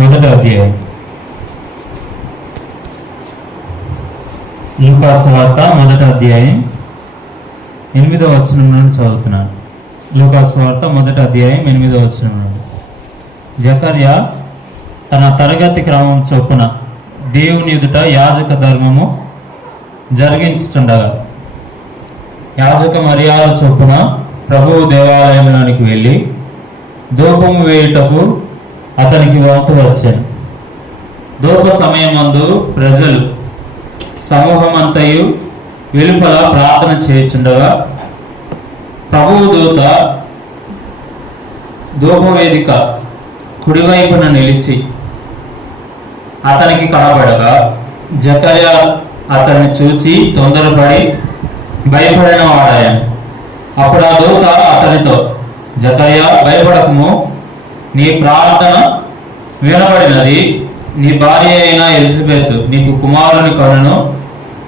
మొదటి అధ్యాయం. లూకా సువార్త మొదటి అధ్యాయం 8వ వచనం నుండి చదువుతున్నాను. లూకా సువార్త మొదటి అధ్యాయం 8వ వచనం నుండి. జకర్యా తన తరగతి క్రమం చొప్పున దేవుని ఎదుట యాజక ధర్మము జరిగించుచుండగా యాజక మర్యాద చొప్పున ప్రభువు దేవాలయంలోనికి వెళ్ళి ధూపము వేయుటకు అతనికి వంతు వచ్చాను. ధూప సమయమందు ప్రజలు సమూహమంతయు వెలుపల ప్రార్థన చేయుచుండగా ప్రభువు దూత ధూపవేదిక కుడివైపున నిలిచి అతనికి కనబడగా జకర్యా అతన్ని చూచి తొందరపడి భయపడిన వాడాయను. అప్పుడు ఆ దూత అతనితో, జకర్యా, భయపడకము, నీ ప్రార్థన వినబడినది. నీ భార్య అయిన ఎలిజబెత్ నీకు కుమారుని కనును,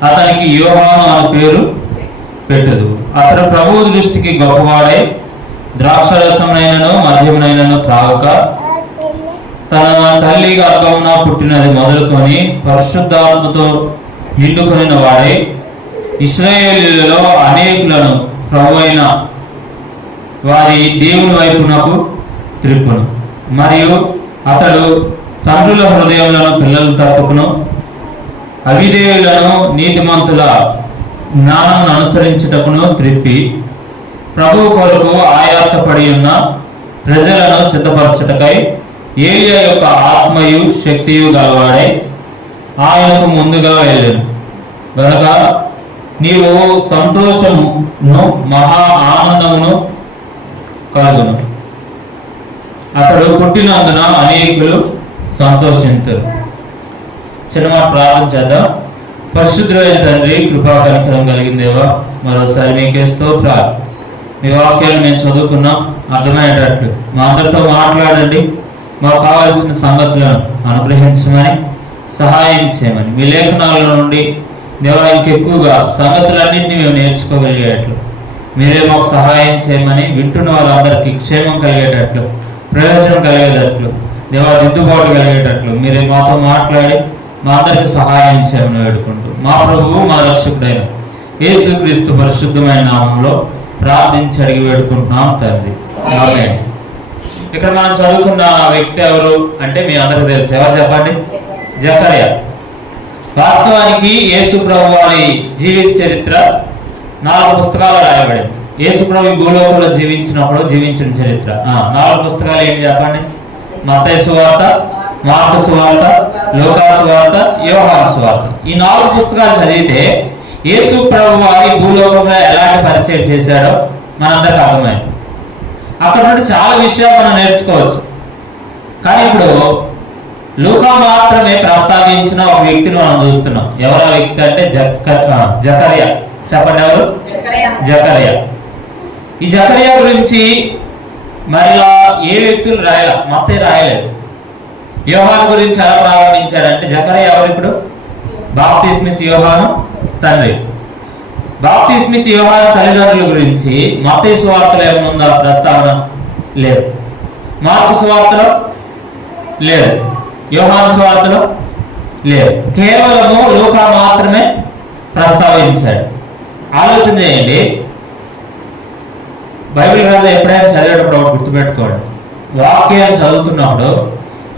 అతనికి యోహాను అను పేరు పెట్టుదు. అతడు ప్రభువు దృష్టికి గొప్పవాడై ద్రాక్షరసమునైనను మద్యమునైనను త్రాగక తన తల్లి గర్భమున పుట్టినది మొదలుకొని పరిశుద్ధాత్మతో నిండుకొనిన వాడై ఇశ్రాయేలీయులలో అనేకులను ప్రభు అయిన వారి దేవుని వైపునకు త్రిప్పును. మరియు అతడు తండ్రుల హృదయములను పిల్లలు తప్పుకును, అవిధేయులను నీతిమంతుల జ్ఞానం అనుసరించుటకును త్రిప్పి ప్రభు కొరకు ఆయాత్తపడి ఉన్న ప్రజలను సిద్ధపరచుటకై ఏలియా యొక్క ఆత్మయు శక్తియు గలవాడై ఆయనకు ముందుగా వెళ్ళాను. గనుక నీవు సంతోషమును మహా ఆనందమును కలుగును. అతడు పుట్టినందున అనేకులు సంతోషించరు. చిన్నమాట ప్రార్థన చేద్దాం. పరిశుద్ధుడైన తండ్రి, కృపా కనికరం కలిగిన దేవా, మరోసారి మీకే స్తోత్రాలు. మీ వాక్యాలు మేము చదువుకున్నాం, అర్థమయ్యేటట్లు మా అందరితో మాట్లాడండి. మాకు కావాల్సిన సంగతులను అనుగ్రహించమని, సహాయం చేయమని, మీ లేఖనాల నుండి దేవా ఇంకెక్కువగా సంగతులన్నింటినీ మేము నేర్చుకోగలిగేటట్లు మీరే మాకు సహాయం చేయమని, వింటున్న వాళ్ళందరికీ క్షేమం కలిగేటట్లు, ప్రయోజనం కలిగేటట్లు, దేవా దిద్దుబాటు కలిగేటట్లు మీరే మాతో మాట్లాడి మా అందరికి సహాయం చేయమని వేడుకుంటూ మా ప్రభువు మా రక్షకుడైన యేసుక్రీస్తు పరిశుద్ధమైన నామంలో ప్రార్థించి అడిగి వేడుకుంటున్నాం తండ్రి, ఆమేన్. ఇక్కడ మనం చదువుకున్న వ్యక్తి ఎవరు అంటే మీ అందరికీ తెలుసు. ఎవరు చెప్పండి? జకర్యా. వాస్తవానికి యేసు ప్రభు వారి జీవిత చరిత్ర 4 పుస్తకాలు రాయబడింది. యేసు ప్రభు భూలోకంలో జీవించిన చరిత్ర 4 పుస్తకాలు ఏంటి చెప్పండి? మత్తయి సువార్త, మార్కు సువార్త, లూకా సువార్త, యోహాను సువార్త. ఈ 4 పుస్తకాలు చదివితే యేసు ప్రభు వారి భూలోకంలో ఎలాంటి పరిచయం చేశాడో మనందరికి అర్థమైంది. అక్కడ నుండి చాలా విషయాలు మనం నేర్చుకోవచ్చు. కానీ ఇప్పుడు లూకా మాత్రమే ప్రస్తావించిన ఒక వ్యక్తిని మనం చూస్తున్నాం. ఎవరు ఆ వ్యక్తి అంటే జకర్యా. చెప్పండి, ఎవరు? జకర్యా. ఈ జకర్యా గురించి మరలా ఏ వ్యక్తులు రాయాల? మత్తయి రాయలేదు. యోహాను గురించి ఎలా ప్రారంభించాడంటే, జకర్యా ఎవరు? ఇప్పుడు బాప్తిస్మిచ్చి యోహాను తండ్రి. బాప్తిస్మిచ్చి యోహాను తల్లిదండ్రుల గురించి మత్తయి సువార్తలో ఏమన్నా ప్రస్తావన? లేదు. మార్కు సువార్తలో లేదు. యోహాను సువార్తలో లేదు. కేవలము లూకా మాత్రమే ప్రస్తావించాడు. ఆలోచన చేయండి. బైబిల్ గ్రంథం ఎప్పుడైనా చదివేటప్పుడు ఒకటి గుర్తుపెట్టుకోండి. వాక్యాన్ని చదువుతున్నప్పుడు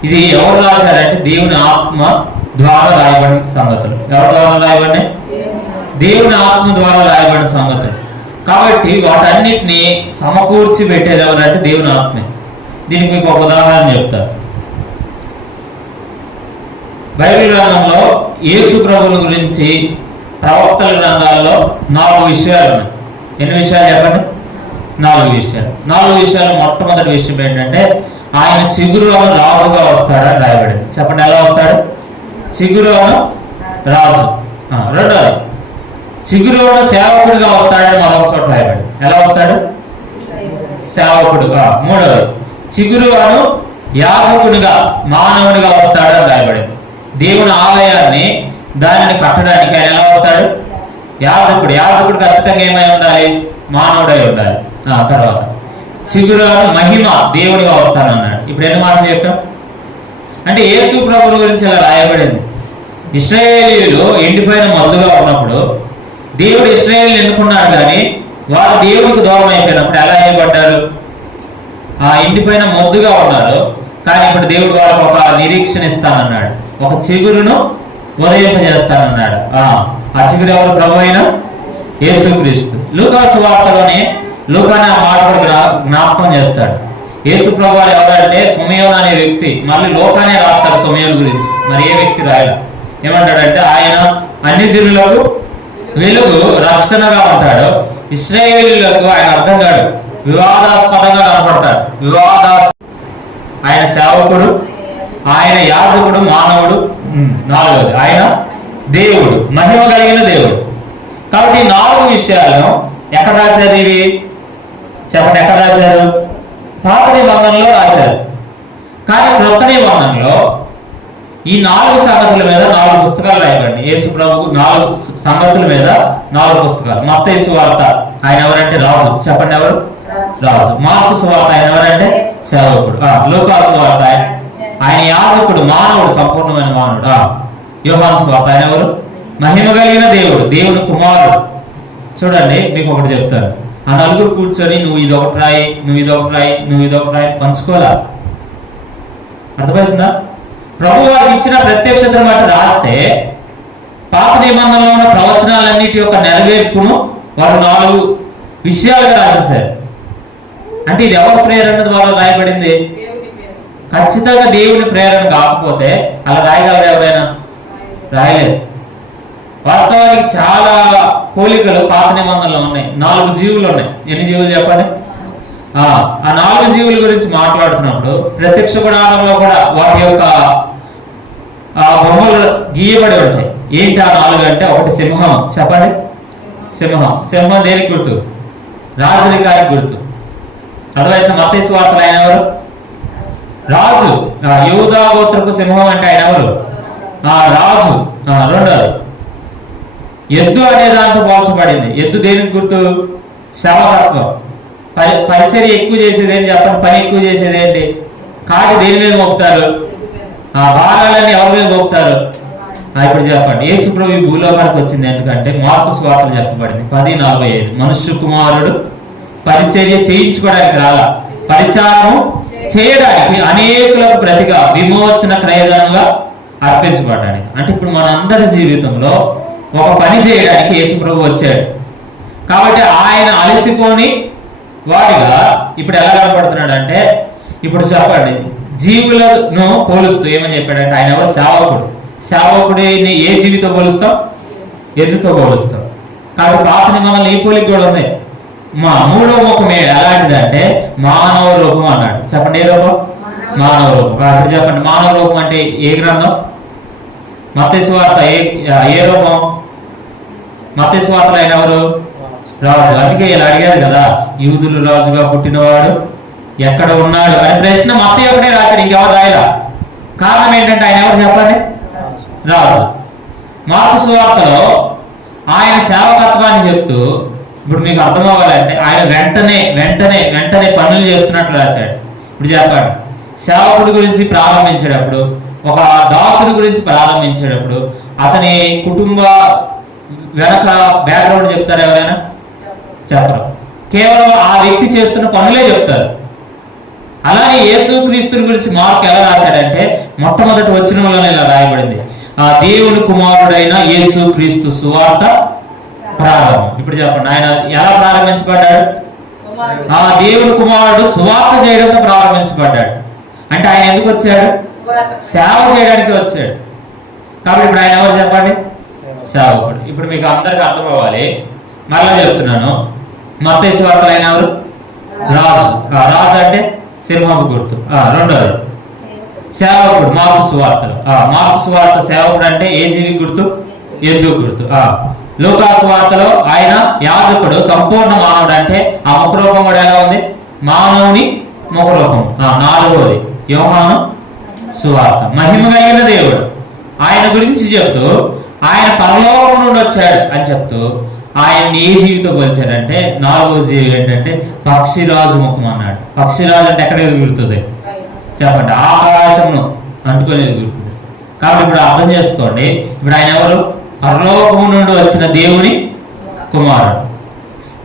ఇది ఎవరు రాశారంటే దేవుని ఆత్మ ద్వారా రాయబడిన సంగతులు. ఎవరి ద్వారా రాయబడిన? దేవుని ఆత్మ ద్వారా రాయబడిన సంగతులు. కాబట్టి వాటన్నిటిని సమకూర్చి పెట్టేది ఎవరంటే దేవుని ఆత్మే. దీనికి మీకు ఒక ఉదాహరణ చెప్తారు. బైబిల్ గ్రంథంలో యేసు ప్రభువుల గురించి ప్రవక్తల గ్రంథాల్లో 4 విషయాలు ఉన్నాయి. ఎన్ని విషయాలు చెప్పండి? 4 విషయాలు. 4 విషయాలు. మొట్టమొదటి విషయం ఏంటంటే ఆయన చిగురులోను రాజుగా వస్తాడని రాయబడింది. చెప్పండి, ఎలా వస్తాడు? చిగురులోను రాజు. రెండోది, చిగురులోను సేవకుడిగా వస్తాడని మరొక చోట రాయబడింది. ఎలా వస్తాడు? సేవకుడుగా. మూడోది, చిగురులోను యాజకుడిగా, మానవుడిగా వస్తాడని రాయబడింది. దేవుని ఆలయాన్ని దానిని కట్టడానికి ఆయన ఎలా వస్తాడు? యాజకుడు. యాజకుడు ఖచ్చితంగా ఏమై ఉండాలి? మానవుడై ఉండాలి. తర్వాత చిగురాను మహిమ దేవుడిగా వస్తానన్నాడు. ఇప్పుడు ఎన్ని మాటలు చెప్పాం? అంటే యేసు ప్రభువు గురించి ఇలా రాయబడింది. ఇశ్రాయేలీయులు ఎండిపోయిన మొద్దుగా ఉన్నప్పుడు దేవుడు ఇశ్రాయేలీయులు ఎన్నుకున్నాడు, కానీ వారు దేవుడికి దూరం అయిపోయినప్పుడు ఎలా అయ్యబడ్డారు? ఆ ఎండిపోయిన మొద్దుగా ఉన్నారు, కానీ ఇప్పుడు దేవుడు వాళ్ళకు ఒక నిరీక్షణ ఇస్తానన్నాడు, ఒక చిగురును ఉదయింపజేస్తానన్నాడు. ఆ చిగురు ఎవరు? ప్రభు అయిన యేసుక్రీస్తు. లూకా సువార్తలోనే లూకాని ఆ మాట జ్ఞాపకం చేస్తాడు. యేసు ప్రభు ఎవరంటే సుమయోను అనే వ్యక్తి. మళ్ళీ లోకానే రాస్తాడు సుమయోను గురించి, మరి ఏ వ్యక్తి రాయడు. ఏమంటాడంటే ఆయన అన్ని జనులకు వెలుగు, రక్షణగా ఉంటాడు. ఇశ్రాయేలీయులకు ఆయన అర్థం కాడు, వివాదాస్పదంగా కనపడతాడు. ఆయన సేవకుడు, ఆయన యాజకుడు, మానవుడు. నాలుగోది ఆయన దేవుడు, మహిమ కలిగిన దేవుడు. కాబట్టి 4 విషయాలను ఎక్కడ రాశారు? ఇవి చెప్పండి, ఎక్కడ రాశారు? పాత నిబంధనలో రాశారు. కానీ క్రొత్త నిబంధనలో ఈ 4 సంగతుల మీద 4 పుస్తకాలు రాయబడి, యేసు ప్రభువు 4 సంగతుల మీద 4 పుస్తకాలు. మత్తయి సువార్త ఆయన ఎవరంటే రాజు, చెప్పండి ఎవరు? రాజు. మార్కు సువార్త ఆయన ఎవరంటే సేవకుడు. లూకా సువార్త ఆయన యాజకుడు, మానవుడు, సంపూర్ణమైన మానవుడు. యోహాను సువార్త ఆయన ఎవరు? మహిమ కలిగిన దేవుడు, దేవుని కుమారుడు. చూడండి, మీకు ఒకటి చెప్తాను. ఆ నలుగురు కూర్చొని నువ్వు ఇదొకటి రాయి, నువ్వు ఇదొకటి రాయి, నువ్వు ఇదొకటి రాయి పంచుకోలే. అర్థమవుతుందా? ప్రభు వారికి ఇచ్చిన ప్రత్యక్షతను బట్టి రాస్తే పాత నిబంధనలో ఉన్న ప్రవచనాలన్నిటి యొక్క నెరవేర్పును వారు 4 విషయాలుగా రాసేశారు. అంటే ఇది ఎవరి ప్రేరణ ద్వారా రాయబడింది? ఖచ్చితంగా దేవుని ప్రేరణ కాకపోతే అలా రాయగలరు ఎవరైనా? రాయలేదు. వాస్తవానికి చాలా పోలికలు పాత నిబంధనలు ఉన్నాయి. 4 జీవులు ఉన్నాయి. ఎన్ని జీవులు చెప్పండి? ఆ 4 జీవుల గురించి మాట్లాడుతున్నప్పుడు ప్రత్యక్ష గుడారంలో కూడా వాటి యొక్క బొమ్మలు గీయబడి ఉంటాయి. ఏంటి ఆ 4 అంటే? ఒకటి సింహం, చెప్పండి. సింహం దేనికి గుర్తు? రాజరికానికి గుర్తు. అర్థమైతే మత్తయి సువార్తలో ఆయన ఎవరు? రాజు. యూదా గోత్రపు సింహం అంటే ఆయన ఎవరు? రాజు. రెండోది ఎద్దు అనే దాంతో పోల్చబడింది. ఎద్దు దేనికి గుర్తు? సేవకత్వం. పరిచర్య ఎక్కువ చేసేది ఏంటి చెప్పండి? పని ఎక్కువ చేసేది ఏంటి? కాటి దేని మీద మోపుతారు? భాగాలన్నీ ఎవరి మీద మోపుతారు? ఇప్పుడు చెప్పండి. యేసు ప్రభు ఈ భూలోకానికి వచ్చింది ఎందుకంటే మార్కు సువార్తలో చెప్పబడింది 10:45 మనుష్య కుమారుడు పరిచర్య చేయించుకోవడానికి రాలా, పరిచారము చేయడానికి, అనేకులకు ప్రతిగా విమోచన క్రయధనంగా అర్పించబడ్డానికి. అంటే ఇప్పుడు మన అందరి జీవితంలో ఒక పని చేయడానికి యేసు ప్రభు వచ్చాడు. కాబట్టి ఆయన అలసిపోని వాడిగా ఇప్పుడు ఎలా కనపడుతున్నాడు అంటే, ఇప్పుడు చెప్పండి, జీవులను పోలుస్తూ ఏమని చెప్పాడంటే ఆయన ఎవరు? సేవకుడు. సేవకుడిని ఏ జీవితో పోలుస్తాం? ఎద్దుతో పోలుస్తాం. కాబట్టి పాత నిబంధనలు ఈ పోలిక కూడా ఉన్నాయి. మా 3వ ముఖం ఎలాంటిదంటే మానవ రూపం అన్నాడు. చెప్పండి, ఏ రూపం? మానవ రూపం. అక్కడ చెప్పండి, మానవ రూపం అంటే ఏ గ్రంథం? మత్తయి సువార్త. ఏ రూపం? మత్తయి సువార్తలో ఆయన ఎవరు? రాజు. అందుకే ఇలా అడిగారు కదా, యూదులు రాజుగా పుట్టినవాడు ఎక్కడ ఉన్నాడు అనే ప్రశ్న మత్తయి ఒకటే రాశాడు, ఇంకెవరు రాయలా. కారణం ఏంటంటే ఆయన ఎవరు చెప్పండి? రాజు. మార్కు సువార్తలో ఆయన సేవకత్వాన్ని చెప్తూ, ఇప్పుడు మీకు అర్థం అవ్వాలంటే ఆయన వెంటనే పనులు చేస్తున్నట్లు రాశాడు. ఇప్పుడు చెప్పండి, సేవకుడి గురించి ప్రారంభించేటప్పుడు, ఒక దాసుడి గురించి ప్రారంభించేటప్పుడు అతని కుటుంబ వెనక బ్యాక్గ్రౌండ్ చెప్తారు ఎవరైనా? చెప్పరు. కేవలం ఆ వ్యక్తి చేస్తున్న పనులే చెప్తారు. అలానే యేసుక్రీస్తుని గురించి మార్కు ఎలా రాశాడంటే మొట్టమొదటి వచనంలోనే ఇలా రాయబడింది, ఆ దేవుని కుమారుడైన యేసుక్రీస్తు సువార్త ప్రారంభం. ఇప్పుడు చెప్పండి, ఆయన ఎలా ప్రారంభించబడ్డాడు? ఆ దేవుని కుమారుడు సువార్త చేయడంతో ప్రారంభించబడ్డాడు. అంటే ఆయన ఎందుకు వచ్చాడు? సేవ చేయడానికి వచ్చాడు. కాబట్టి ఇప్పుడు ఆయన ఎవరు చెప్పండి? సేవకుడు. ఇప్పుడు మీకు అందరికి అర్థం అవ్వాలి, మళ్ళా చెప్తున్నాను. మత్తయి సువార్తలో ఆయన ఎవరు? రాజు. రాజు అంటే సింహపు గుర్తు. రెండోది సేవకుడు. మార్కు సువార్త సేవకుడు అంటే ఏ జీవి గుర్తు? ఎద్దు గుర్తు. లూకా సువార్తలో ఆయన యాజకుడు, సంపూర్ణ మానవుడు. అంటే ఆ ముఖరూపం కూడా ఎలా ఉంది? మానవుని ముఖరూపం. నాలుగోది యోహాను సువార్త, మహిమ కలిగిన దేవుడు. ఆయన గురించి చెప్తూ ఆయన పరలోకం నుండి వచ్చాడు అని చెప్తూ ఆయన్ని ఏ జీవితో పోల్చాడంటే, 4వ జీవి ఏంటంటే పక్షిరాజు ముఖం అన్నాడు. పక్షిరాజు అంటే ఎక్కడ ఎగురుతుంది చెప్పండి? ఆకాశమును అంటుకునేది గుర్తు. కాబట్టి ఇప్పుడు అర్థం చేసుకోండి, ఇప్పుడు ఆయన ఎవరు? పరలోకము నుండి వచ్చిన దేవుని కుమారుడు.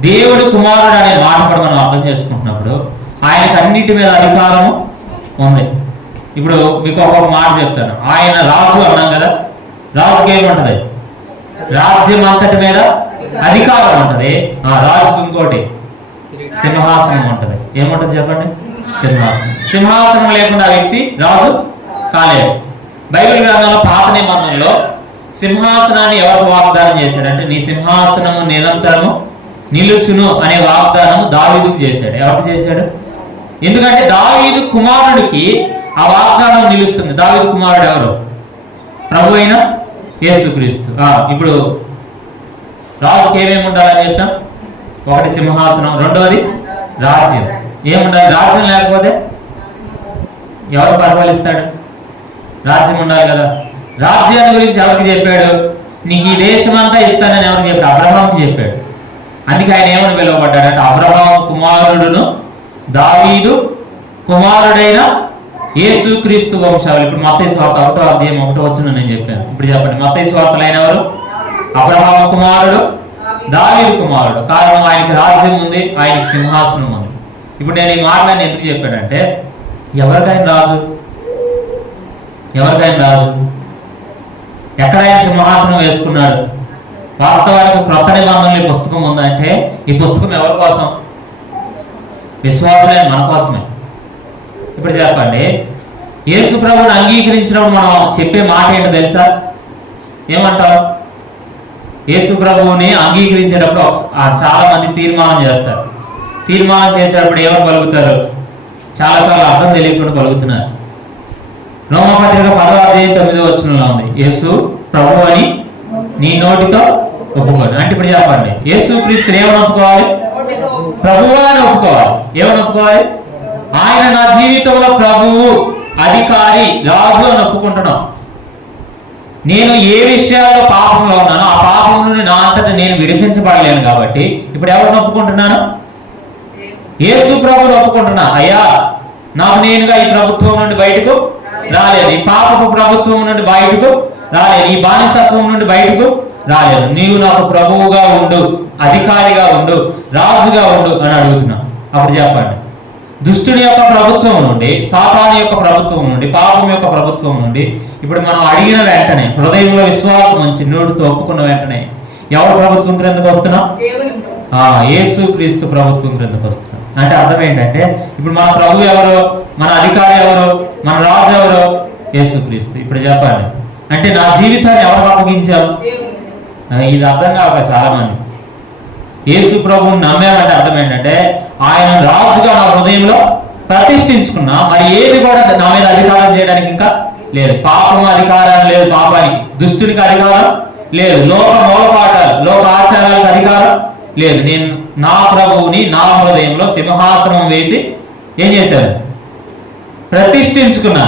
దేవుని కుమారుడు అనే మాట కూడా మనం అర్థం చేసుకుంటున్నప్పుడు ఆయనకు అన్నిటి మీద అధికారము ఉంది. ఇప్పుడు మీకు ఒక మాట చెప్తాను. ఆయన రాజు అన్నాం కదా, రాజుకి ఏముంటది? రాజ్యం అంతటి మీద అధికారం ఉంటది. ఆ రాజుకి ఇంకోటి సింహాసనం ఉంటది. ఏముంటది చెప్పండి? సింహాసనం. సింహాసనం లేకుండా ఆ వ్యక్తి రాజు కాలేదు. బైబిల్ గ్రంథంలో పాత నిబంధనలో సింహాసనాన్ని ఎవరు వాగ్దానం చేశాడంటే, నీ సింహాసనము నిరంతరము నిలుచును అనే వాగ్దానం దావీదుకు చేశాడు. ఎవరికి చేశాడు? ఎందుకంటే దావీదు కుమారుడికి ఆ వాగ్దానం నిలుస్తుంది. దావీదు కుమారుడు ఎవరు? ప్రభు అయిన యేసుక్రీస్తు. ఇప్పుడు రాజుకి ఏమేమి ఉండాలని చెప్తాం? ఒకటి సింహాసనం, రెండవది రాజ్యం. ఏముండాలి? రాజ్యం లేకపోతే ఎవరు పరిపాలిస్తాడు? రాజ్యం ఉండాలి కదా. రాజ్యాన్ని గురించి ఎవరికి చెప్పాడు? నీకు ఈ దేశం అంతా ఇస్తానని ఎవరికి చెప్పాడు? అబ్రహాంకి చెప్పాడు. అందుకే ఆయన ఏమని పిలువబడ్డాడంటే అబ్రహాము కుమారుడును దావీదు కుమారుడైన యేసుక్రీస్తు వంశావళి. ఇప్పుడు మత్తయి సువార్త 1వ అధ్యాయం 1వ వచనం నేను చెప్పాను. ఇప్పుడు చెప్పండి, మత్తయి సువార్తలో ఆయన ఎవరు? అబ్రహాము కుమారుడు, దావీదు కుమారుడు. కారణం ఆయనకి రాజ్యం ఉంది, ఆయనకి సింహాసనం ఉంది. ఇప్పుడు నేను ఈ మాటలని ఎందుకు చెప్పానంటే, ఎవరికైనా రాజు? ఎవరికైనా రాజు? ఎక్కడైనా సింహాసనం వేసుకున్నాడు? వాస్తవానికి క్రొత్త నిబంధనల పుస్తకం ఉందంటే ఈ పుస్తకం ఎవరి కోసం? విశ్వాసులైన మన కోసమే. ఇప్పుడు చెప్పండి, యేసు ప్రభువుని అంగీకరించినప్పుడు మనం చెప్పే మాట ఏంటో తెలుసా? ఏమంటాం? యేసు ప్రభువుని అంగీకరించేటప్పుడు చాలా మంది తీర్మానం చేస్తారు. తీర్మానం చేసేటప్పుడు ఏమని పలుకుతారు? చాలాసార్లు అర్థం తెలియకుండా పలుకుతున్నారు. రోమపత్రిక 10వ అధ్యాయం 9వ వచనంలో ఉంది, యేసు ప్రభు అని నీ నోటితో ఒప్పుకోవాలి. అంటే ఇప్పుడు చెప్పండి, యేసు క్రీస్తుని ఏమని ఒప్పుకోవాలి? ప్రభువు అని ఒప్పుకోవాలి. ఏమని ఒప్పుకోవాలి? ఆయన నా జీవితంలో ప్రభువు, అధికారి, రాజు అని ఒప్పుకుంటున్నాం. నేను ఏ విషయాల్లో పాపంలో ఉన్నానో ఆ పాపం నుండి నా అంతటా నేను విడిపించబడలేను. కాబట్టి ఇప్పుడు ఎవరిని ఒప్పుకుంటున్నాను? యేసు ప్రభువుని ఒప్పుకుంటున్నా. అయ్యా, నాకు నేనుగా ఈ ప్రభుత్వం నుండి బయటకు రాలేదు, ఈ పాపపు ప్రభుత్వం నుండి బయటకు రాలేదు, ఈ బానిసత్వం నుండి బయటకు రాలేదు. నీవు నాకు ప్రభువుగా ఉండు, అధికారిగా ఉండు, రాజుగా ఉండు అని అడుగుతున్నా. అప్పుడు చెప్పండి, దుష్టుని యొక్క ప్రభుత్వం నుండి, సాతాను యొక్క ప్రభుత్వం నుండి, పాపం యొక్క ప్రభుత్వం నుండి ఇప్పుడు మనం అడిగిన వెంటనే హృదయంలో విశ్వాసం ఉంచి నోటితో ఒప్పుకున్న వెంటనే ఎవరు ప్రభుత్వం క్రిందకు వస్తున్నాం? యేసు క్రీస్తు ప్రభుత్వం క్రిందకు వస్తున్నాం. అంటే అర్థం ఏంటంటే, ఇప్పుడు మన ప్రభు ఎవరు? మన అధికారి ఎవరు? మన రాజు ఎవరు? యేసు క్రీస్తు. ఇప్పుడు చెప్పండి, అంటే నా జీవితాన్ని ఎవరు అప్పగించాం? ఇది అర్థం కాక చాలా మంది యేసు ప్రభువుని నమ్మామంటే అర్థం ఏంటంటే, ఆయన రాజుగా నా హృదయంలో ప్రతిష్ఠించుకున్నా, మరి ఏది కూడా నా మీద అధికారం చేయడానికి ఇంకా లేదు. పాపం అధికారం లేదు, పాపానికి. దుష్టునికి అధికారం లేదు, లోక మూలపాఠాలు, లోక ఆచారాలకు అధికారం లేదు. నేను నా ప్రభువుని నా హృదయంలో సింహాసనం వేసి ఏం చేశాను? ప్రతిష్ఠించుకున్నా.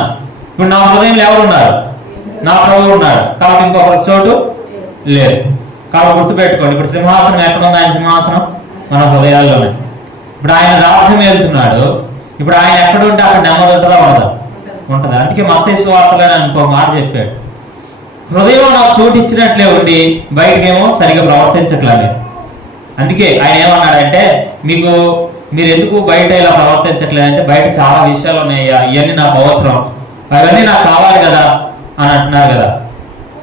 ఇప్పుడు నా హృదయంలో ఎవరున్నారు? నా ప్రభువు ఉన్నాడు. కాబట్టి ఇంకొక చోటు లేదు. కాబట్టి గుర్తుపెట్టుకోండి, ఇప్పుడు సింహాసనం ఎక్కడ ఉంది? ఆయన సింహాసనం మన హృదయాల్లోనే. ఇప్పుడు ఆయన రాజ్యం వెళ్తున్నాడు. ఇప్పుడు ఆయన ఎక్కడ ఉంటే అక్కడ నెమ్మది ఉంటుందా? ఉండదా? ఉంటుంది. అందుకే మత్తయి సువార్తలో ఆయన ఇంకో మాట చెప్పాడు, హృదయం నాకు చోటు ఇచ్చినట్లే ఉండి బయటకేమో సరిగా ప్రవర్తించట్లేదు. అందుకే ఆయన ఏమన్నాడంటే, మీరు ఎందుకు బయట ఇలా ప్రవర్తించట్లేదంటే, బయట చాలా విషయాలు ఉన్నాయ్యా, ఇవన్నీ నాకు అవసరం, అవన్నీ నాకు కావాలి కదా అని అంటున్నారు కదా.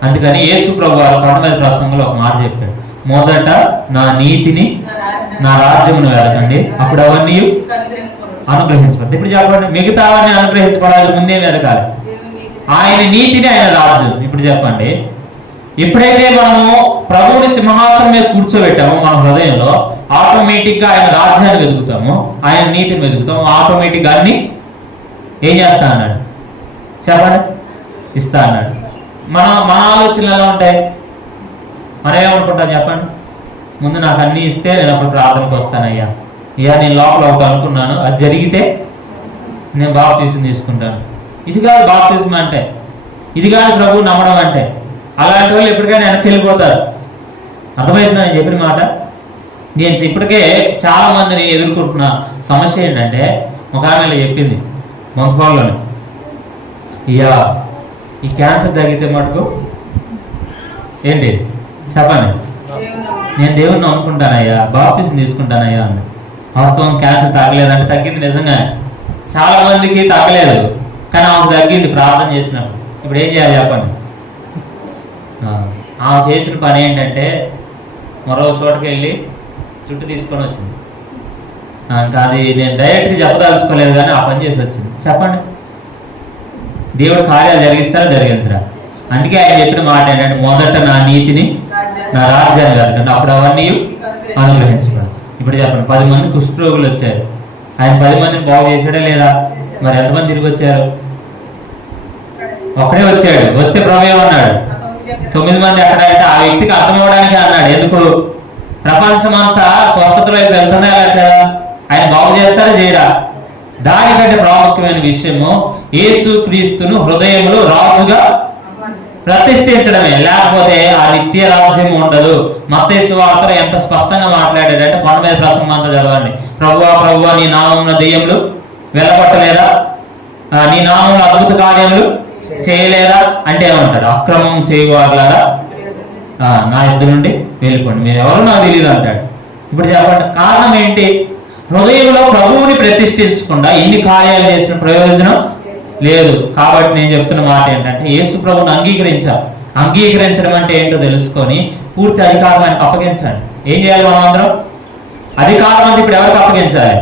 అందుకని యేసు ప్రభు కొండ మీద ప్రసంగంలో ఒక మాట చెప్పాడు, మొదట నా నీతిని నా రాజ్యమును వెతకండి, అప్పుడు అవన్నీ అనుగ్రహించబడి. ఇప్పుడు చెప్పండి, మిగతా అవన్నీ అనుగ్రహించబడాలి, ముందే వెతకాలి ఆయన నీతిని, ఆయన రాజ్యం. ఇప్పుడు చెప్పండి, ఎప్పుడైతే మనము ప్రభువుని సింహాసనం మీద కూర్చోబెట్టామో మన హృదయంలో, ఆటోమేటిక్ గా ఆయన రాజ్యాన్ని వెతుకుతాము, ఆయన నీతిని వెతుకుతాము, ఆటోమేటిక్ గా అన్ని ఏం చేస్తా అన్నాడు? చెప్పండి, ఇస్తా అన్నాడు. మన ఆలోచనలు ఎలా ఉంటాయి? మనం ఏమనుకుంటాం చెప్పండి? ముందు నాకు అన్ని ఇస్తే నేను అప్పుడు ప్రార్థనకు వస్తానయ్యా, అయ్యా నేను లోపల ఒక అనుకున్నాను, అది జరిగితే నేను బాప్తిసం తీసుకుంటాను. ఇది కాదు బాప్తిసం అంటే, ఇది కాదు ప్రభువు నమ్మడం అంటే. అలాంటి వాళ్ళు ఎప్పటికైనా వెనక్కి వెళ్ళిపోతారు. అర్థమవుతుందా నేను చెప్పిన మాట? నేను ఇప్పటికే చాలా మందిని ఎదుర్కొంటున్న సమస్య ఏంటంటే, ఒక ఆమె చెప్పింది మొంతపాడులోనే, యా, ఈ క్యాన్సర్ తగ్గితే మటుకు ఏంటి చెప్పండి, నేను దేవుణ్ణి అనుకుంటానయ్యా, బాప్తిజం తీసుకుంటానయ్యా అని. వాస్తవం క్యాన్సర్ తగ్గలేదంటే తగ్గింది నిజంగానే. చాలా మందికి తగ్గలేదు, కానీ ఆమెకు తగ్గింది ప్రార్థన చేసినప్పుడు. ఇప్పుడు ఏం చేయాలి చెప్పండి? ఆమె చేసిన పని ఏంటంటే మరో చోటుకి వెళ్ళి జుట్టు తీసుకొని వచ్చింది. ఇంకా అది నేను డైరెక్ట్గా చెప్పదలుచుకోలేదు, కానీ ఆ పని చేసి వచ్చింది. చెప్పండి, దేవుడు కార్యాలు జరిగిస్తారా జరిగించరా? అందుకే ఆయన చెప్పిన మాట ఏంటంటే, మొదట నా నీతిని నా రాజ్యాన్ని కాదు, అప్పుడు అవన్నీ అనుగ్రహించబడదు. ఇప్పుడు చెప్పండి, 10 మంది కుష్ఠరోగులు వచ్చారు, ఆయన 10 మందిని బాగు చేశాడా లేదా? మరి ఎంతమంది తిరిగి వచ్చారు? ఒకడే వచ్చాడు. వస్తే ప్రభు అన్నాడు 9 మంది ఎక్కడ అంటే ఆ వ్యక్తికి అర్థం ఇవ్వడానికి అన్నాడు. ఎందుకు? ప్రపంచం అంతా స్వస్థతలో వెళ్తుందా లేదా? ఆయన బాగు చేస్తారా చేయడా? దానికంటే ప్రాముఖ్యమైన విషయము యేసు క్రీస్తును హృదయంలో రాజుగా ప్రతిష్ఠించడమే, లేకపోతే ఆ నిత్య రాజ్యం ఉండదు. మత్తయి సువార్తలో ఎంత స్పష్టంగా మాట్లాడాడంటే, కొండ మీద ప్రసంగం అంతా చదవండి. ప్రభువా ప్రభువా నీ నామమున దెయ్యములు వెళ్ళగొట్టలేదా, నీ నామమున అద్భుత కార్యములు చేయలేదా అంటే ఏమంటాడు? అక్రమం చేయవారులారా నా యుద్ధ నుండి వెళ్ళిపోండి, మీరు ఎవరు నాకు తెలియదు అంటాడు. ఇప్పుడు చెప్పండి, కారణం ఏంటి? హృదయంలో ప్రభువుని ప్రతిష్ఠించకుండా ఎన్ని కార్యాలు చేసిన ప్రయోజనం లేదు. కాబట్టి నేను చెప్తున్న మాట ఏంటంటే, యేసు ప్రభువుని అంగీకరించడం అంటే ఏంటో తెలుసుకొని పూర్తి అధికారం ఆయనకు అప్పగించాలి. ఏం చేయాలి? మనం అందరం అధికారం అంటే ఇప్పుడు ఎవరికి అప్పగించాలి?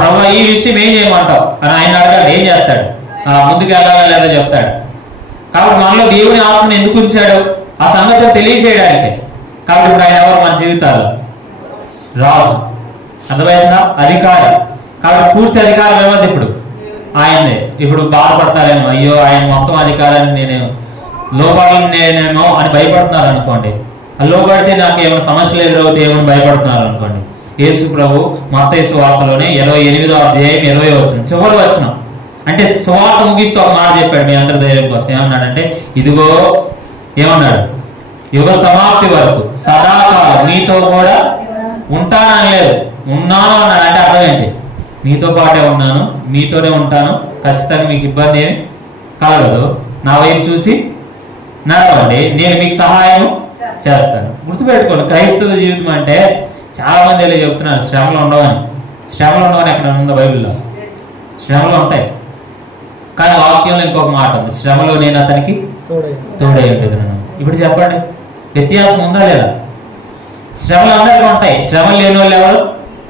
ప్రభు ఈ విషయం ఏం చేయమంటావు అని ఆయన అడగాలి. ఏం చేస్తాడు? ముందుకు వెళ్ళాలా లేదా చెప్తాడు. కాబట్టి మనలో దేవుని ఆత్మను ఎందుకు ఉంచాడు? ఆ సంగతి తెలియజేయడానికి. కాబట్టి ఇప్పుడు ఆయన ఎవరు? మన జీవితాలు రాజు, అర్థమైందా? అధికారి. కాబట్టి పూర్తి అధికారం ఏమది ఇప్పుడు ఆయనదే. ఇప్పుడు బాధపడతారేమో, అయ్యో ఆయన మొత్తం అధికారాన్ని నేనేమో అని భయపడుతున్నారు అనుకోండి. లోబడితే నాకు ఏమైనా సమస్యలు ఎదురవుతాయి ఏమని భయపడుతున్నారు అనుకోండి. యేసు ప్రభు మత్తయి సువార్తలోనే 28వ అధ్యాయం 20వ వచనం చివరి వచనం, అంటే సువార్త ముగిస్తూ ఒక మాట చెప్పాడు మీ అందరి ధైర్యం కోసం. ఏమన్నాడంటే, ఇదిగో ఏమన్నాడు? యుగ సమాప్తి వరకు సదాకాలం మీతో కూడా ఉంటానని లేదు, ఉన్నాను అన్నాడు. అంటే అర్థం ఏంటి? మీతో పాటే ఉన్నాను, మీతోనే ఉంటాను, ఖచ్చితంగా మీకు ఇబ్బంది ఏమి కలగదు, నా వైపు చూసి నడవండి, నేను మీకు సహాయం చేస్తాను. గుర్తుపెట్టుకోండి, క్రైస్తవ జీవితం అంటే చాలా మంది ఇలా చెప్తున్నారు శ్రమలు ఉండవని. శ్రమలు ఉండవని ఎక్కడ ఉందో బైబిల్లో? శ్రమలు ఉంటాయి, కానీ వాక్యంలో ఇంకొక మాట ఉంది, శ్రమలో నేను అతనికి తోడై ఉండేది. ఇప్పుడు చెప్పండి, వ్యత్యాసం ఉందా లేదా? శ్రమలు అందరికీ ఉంటాయి, శ్రమలు లేని వాళ్ళు ఎవరు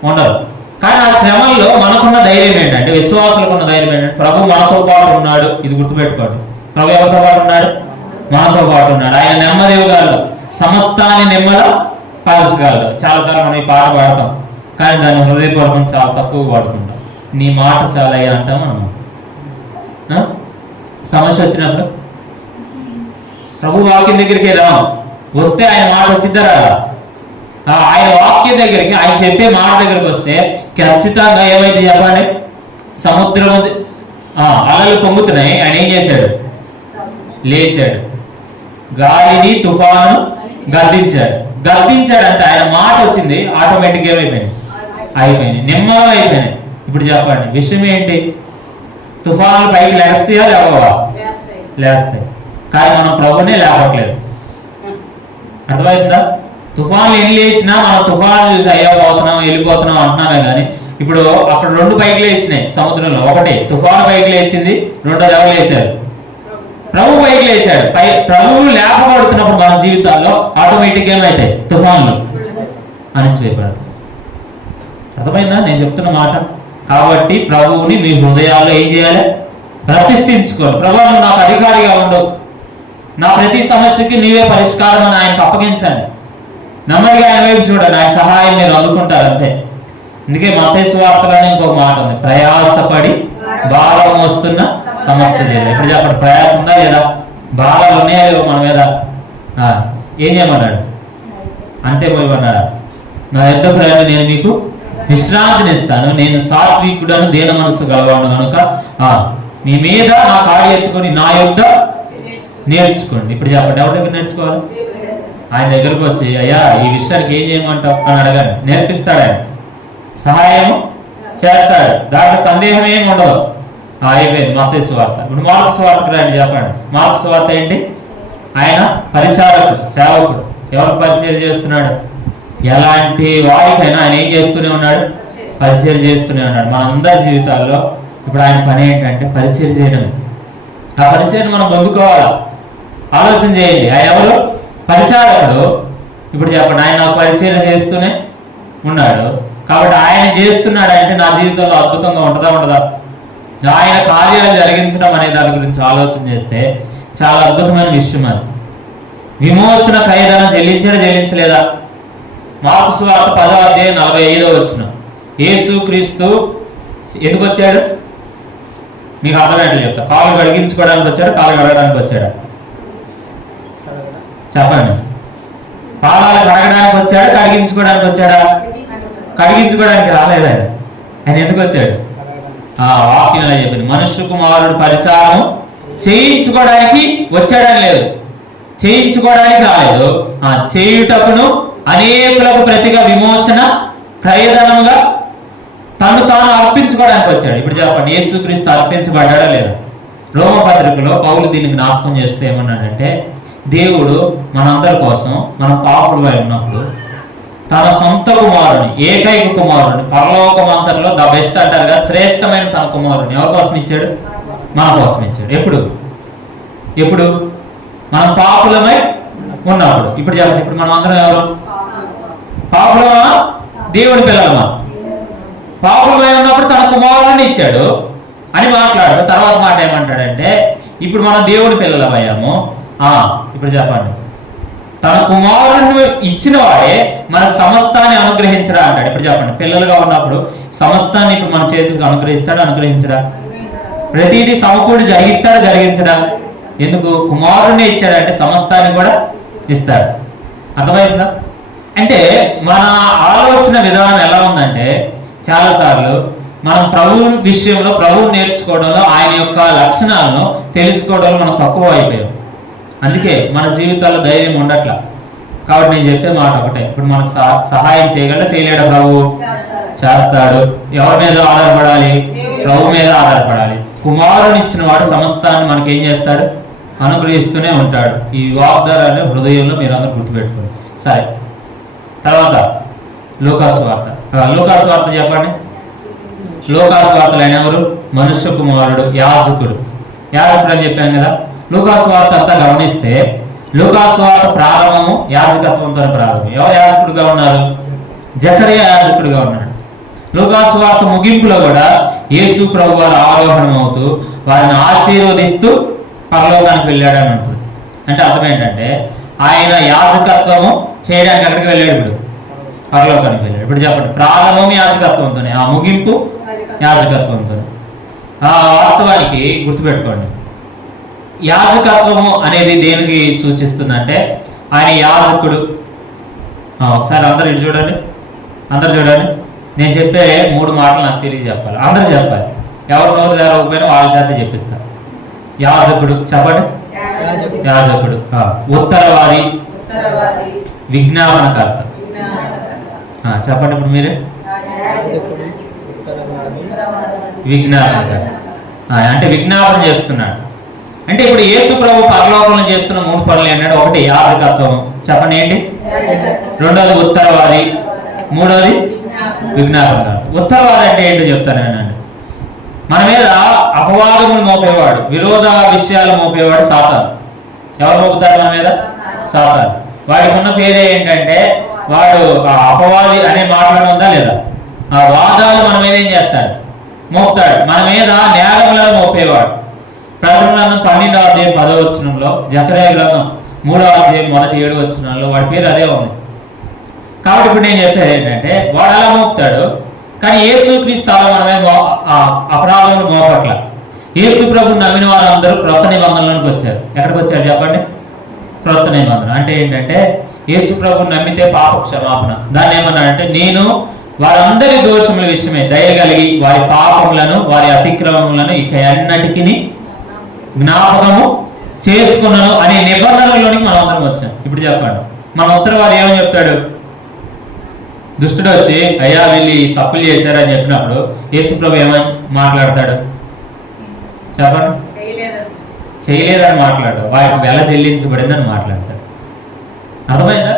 ఉండరు. కానీ ఆ శ్రమల్లో మనకున్న ధైర్యం ఏంటంటే, విశ్వాసులకు ఉన్న ధైర్యం ఏంటంటే, ప్రభు మనతో పాటు ఉన్నాడు. ఇది గుర్తుపెట్టుకోండి, ప్రభు ఎవరితో పాటు ఉన్నాడు? మనతో పాటు ఉన్నాడు. ఆయన నెమ్మది ఇవ్వగలడు, సమస్తాన్ని నెమ్మద పరచగలడు. చాలాసార్లు మనం ఈ పాట పాడతాం, కానీ దాన్ని హృదయపూర్వకం చాలా తక్కువ పాడుకుంటాం. నీ మాట చాలా అయ్యా అంటాం మనం. సమస్య వచ్చినప్పుడు ప్రభు వాక్యం దగ్గరికి రాం, వస్తే ఆయన మాట వచ్చిద్దరా? ఆయన వాక్యం దగ్గరికి, ఆయన చెప్పే మాట దగ్గరికి వస్తే ఖచ్చితంగా ఏమైతే చెప్పండి? సముద్రం అలలు పొంగుతున్నాయి, ఆయన ఏం చేశాడు? లేచాడు, గాలిని తుఫాను గర్దించాడంటే ఆయన మాట వచ్చింది, ఆటోమేటిక్గా అయిపోయింది, నిమ్మలం అయిపోయినాయి. ఇప్పుడు చెప్పండి, విషయం ఏంటి? తుఫాను పైకి లేస్తాయా లేవా? లేస్తాయి, కానీ మనం ప్రభునే లేవట్లేదు. అర్థమవుతుందా? తుఫాన్లు ఎన్ని లేచినా మనం తుఫాను చూసి అయ్యా పోతున్నాం వెళ్ళిపోతున్నాం అంటున్నామే కానీ, ఇప్పుడు అక్కడ 2 పైకి లేచినాయి సముద్రంలో. ఒకటి తుఫాను పైకి లేచింది, 2 ఎవరు లేచారు? ప్రభు పైకి లేచాడు. ప్రభువు లేపబడుతున్నప్పుడు మన జీవితాల్లో ఆటోమేటిక్ ఏమైతాయి? తుఫాన్లు అణిచివేయబడతాయి. అర్థమైందా నేను చెప్తున్న మాట? కాబట్టి ప్రభువుని మీ హృదయాల్లో ఏం చేయాలి? ప్రతిష్ఠించుకోవాలి. ప్రభు నువ్వు నాకు అధికారిగా ఉండు, నా ప్రతి సమస్యకి నీవే పరిష్కారం అని ఆయనకు అప్పగించండి. నెమ్మదిగా ఆయన వైపు చూడండి, ఆయన సహాయం మీరు అందుకుంటారు అంతే. అందుకే మత్తయి సువార్తలోనే ఇంకొక మాట ఉంది, ప్రయాసపడి భారం వస్తున్న సమస్త చేయాలి. ఇప్పుడు చెప్పండి, ప్రయాసం ఉందా లేదా? భారాలు ఉన్నాయా లేవు మన మీద? ఏం చేయమన్నాడు? అంతే పోయమన్నాడా? నా యుద్ధకు రండి, నేను మీకు విశ్రాంతిని ఇస్తాను, నేను సాత్వికుడను దీన మనసు గలవాను కనుక మీ మీద నా కాడి ఎత్తుకొని నా యుద్ధ నేర్చుకోండి. ఇప్పుడు చెప్పండి, ఎవరి దగ్గర నేర్చుకోవాలి? ఆయన దగ్గరకు వచ్చి, అయ్యా ఈ విషయానికి ఏం చేయమంటావు అని అడగండి, నేర్పిస్తాడు ఆయన, సహాయం చేస్తాడు, దాంట్లో సందేహం ఏమి ఉండదు. అయిపోయింది మత్తయి సువార్త. ఇప్పుడు మార్కు సువార్తకు రండి, చెప్పండి. మార్కు సువార్త ఏంటి? ఆయన పరిచారకుడు, సేవకుడు. ఎవరు పరిచయం చేస్తున్నాడు? ఎలాంటి వాడికైనా ఆయన ఏం చేస్తూనే ఉన్నాడు? పరిచయం చేస్తూనే ఉన్నాడు. మనందరి జీవితాల్లో ఇప్పుడు ఆయన పని ఏంటంటే పరిచయం చేయడం. ఆ పరిచయం మనం పొందుకోవాలా? ఆలోచన చేయండి. ఆయన ఎవరు? పరిచారకుడు. ఇప్పుడు చెప్పండి, ఆయన నాకు పరిచయం చేస్తూనే ఉన్నాడు కాబట్టి ఆయన చేస్తున్నాడు అంటే నా జీవితంలో అద్భుతంగా ఉండదా? ఆయన కార్యాలు జరిగించడం అనే దాని గురించి ఆలోచన చేస్తే చాలా అద్భుతమైన విషయం. అది విమోచన క్రయధనం చెల్లించలేదా? మార్కు సువార్త 10వ అధ్యాయం 45వ వచనం. యేసు క్రీస్తు ఎందుకు వచ్చాడు? మీకు అర్థమయ్యేట్లు చెప్తా. కాళ్ళు కడిగించుకోవడానికి వచ్చాడు, కాళ్ళు కడగడానికి వచ్చాడు? చెప్పండి. పాదాలు కడగడానికి వచ్చాడా, కడిగించుకోవడానికి వచ్చాడా? కడిగించుకోవడానికి రాలేదు. ఆయన ఎందుకు వచ్చాడు? వాక్యం ఎలా చెప్పింది? మనుష్య కుమారుడు పరిచారం చేయించుకోవడానికి వచ్చాడని లేదు, చేయించుకోవడానికి రాలేదు, చేయుటకును అనేకులకు ప్రతిగా విమోచన క్రయధనముగా తను తాను అర్పించుకోవడానికి వచ్చాడు. ఇప్పుడు చెప్పండి, యేసుక్రీస్తు అర్పించబడ్డా లేదా? రోమపత్రికలో పౌలు దీన్ని జ్ఞాపకం చేస్తే ఏమన్నాడంటే, దేవుడు మనందరి కోసం, మనం పాపులుగా ఉన్నప్పుడు తన సొంత కుమారుని, ఏకైక కుమారుని, పరలోకమంతట్లో ద బెస్ట్ అంటారు కదా, శ్రేష్టమైన తన కుమారుని ఎవరి కోసం ఇచ్చాడు? మన కోసం ఇచ్చాడు. ఎప్పుడు? మనం పాపులమై ఉన్నప్పుడు. ఇప్పుడు చెప్పండి, ఇప్పుడు మనం అందరం ఎవరు? పాపులమా? దేవుని పిల్లలమా? పాపులమై ఉన్నప్పుడు తన కుమారుని ఇచ్చాడు అని మాట్లాడు. తర్వాత మాట ఏమంటాడంటే, ఇప్పుడు మనం దేవుని పిల్లలమయ్యాము. ఇప్పుడు చెప్పండి, తన కుమారుని ఇచ్చిన వాడే మనకు సమస్తాన్ని అనుగ్రహించడా అంటాడు. ఇప్పుడు చెప్పండి, పిల్లలుగా ఉన్నప్పుడు సమస్తాన్ని ఇప్పుడు మన చేతులకు అనుగ్రహించడా? ప్రతిదీ సమకూడి జరిగించడా? ఎందుకు? కుమారుణ్ణి ఇచ్చాడంటే సమస్తాన్ని కూడా ఇస్తాడు. అర్థమైందా? అంటే మన ఆలోచన విధానం ఎలా ఉందంటే, చాలాసార్లు మనం ప్రభు విషయంలో, ప్రభువుని నేర్చుకోవడంలో, ఆయన యొక్క లక్షణాలను తెలుసుకోవడంలో మనం తక్కువ అయిపోయాం. అందుకే మన జీవితాల్లో ధైర్యం ఉండట్లా. కాబట్టి నేను చెప్పే మాట ఒకటే, ఇప్పుడు మనకు సహాయం చేయలేడా? ప్రభు చేస్తాడు. ఎవరి మీద ఆధారపడాలి? ప్రభు మీద ఆధారపడాలి. కుమారుని ఇచ్చిన వాడు సమస్తాన్ని మనకి ఏం చేస్తాడు? అనుగ్రహిస్తూనే ఉంటాడు. ఈ వాగ్దానాన్ని హృదయంలో మీరు అందరూ గుర్తుపెట్టుకోండి. సరే, తర్వాత లూకాసు వార్త చెప్పండి. లూకాసు వార్తలు ఆయన ఎవరు? మనుష్య కుమారుడు, యాజకుడు అని చెప్పాను కదా. లూకాసు వార్త అంతా గమనిస్తే లూకాసు వార్త ప్రారంభము యాజకత్వంతో ప్రారంభం. ఎవరు యాజకుడుగా ఉన్నారు? జకరియా యాజకుడుగా ఉన్నాడు. లూకాసు వార్త ముగింపులో కూడా యేసు ప్రభు వారు ఆరోహణం అవుతూ వారిని ఆశీర్వదిస్తూ పరలోకానికి వెళ్ళాడు అని ఉంటుంది. అంటే అర్థం ఏంటంటే, ఆయన యాజకత్వము చేయడానికి ఎక్కడికి వెళ్ళాడు? ఇప్పుడు పరలోకానికి వెళ్ళాడు. ఇప్పుడు చెప్పండి, ప్రారంభం యాజకత్వంతోనే, ఆ ముగింపు యాజకత్వంతో. వాస్తవానికి గుర్తుపెట్టుకోండి, యాజకత్వము అనేది దేనికి సూచిస్తుందంటే, ఆయన యాజకుడు. ఒకసారి అందరు ఇటు చూడండి, నేను చెప్పే 3 మాటలు నాకు తెలియజెప్పాలి, అందరూ చెప్పాలి. ఎవరు నోరు జరగకపోయినా వాళ్ళ చేత చెప్పిస్తారు. యాజకుడు చెప్పండి. యాజకుడు, ఉత్తరవాది, విజ్ఞాపనకర్త. చెప్పండి ఇప్పుడు మీరే. విజ్ఞాపనకర్త అంటే విజ్ఞాపన చేస్తున్నాడు. అంటే ఇప్పుడు యేసు ప్రభు పరలోకంలో చేస్తున్న 3 పనులు ఏంటంటే, ఒకటి యాజకత్వం, చెప్పండి ఏంటి? రెండోది ఉత్తరవాది, మూడోది విజ్ఞాపనకర్త. ఉత్తరవాది అంటే ఏంటో చెప్తాను నేను. మన మీద అపవాదములు మోపేవాడు, విరోధ విషయాలు మోపేవాడు సాతాను. ఎవరు మోపుతారు మన మీద? సాతాను. వాడికి ఉన్న పేరే ఏంటంటే, వాడు అపవాది అనే మాట్లాడడం ఉందా లేదా? ఆ వాదాలు మన మీద ఏం చేస్తాడు? మోపుతాడు. మన మీద నేరములను మోపేవాడు. ప్రకటన గ్రంథం 12వ అధ్యాయం 10వ వచనంలో, జకరియా గ్రంథం 3వ అధ్యాయం 1-7 వచనంలో వాడి పేరు అదే ఉంది. కాబట్టి ఇప్పుడు నేను చెప్పేది ఏంటంటే, వాడు అలా మోపుతాడు. కానీ యేసుక్రీస్తు మన మీద అపరాధములు మోపట్ల. యేసు ప్రభుని నమ్మిన వారందరూ క్రొత్త నిబంధనలోకి వచ్చారు. ఎక్కడికి వచ్చారు చెప్పండి? క్రొత్త నిబంధన అంటే ఏంటంటే, యేసు ప్రభుని నమ్మితే పాప క్షమాపణ. దాన్ని ఏమన్నాడంటే, నేను వారందరి దోషముల విషయమే దయగలిగి వారి పాపములను, వారి అతిక్రమములను ఇక ఎన్నటికి జ్ఞాపకము చేసుకున్నాను అనే నిబంధనలోనికి మనం అందరం వచ్చాం. ఇప్పుడు చెప్పండి, మన ఉత్తరవాది ఏమని చెప్తాడు? దుష్టుడు వచ్చి, అయ్యా వీళ్ళు తప్పులు చేశారని చెప్పినప్పుడు యేసు ప్రభు ఏమని మాట్లాడతాడు? చెప్పండి. చేయలేదని మాట్లాడు, వారికి వెల చెల్లించబడిందని మాట్లాడతారు. అర్థమైందా?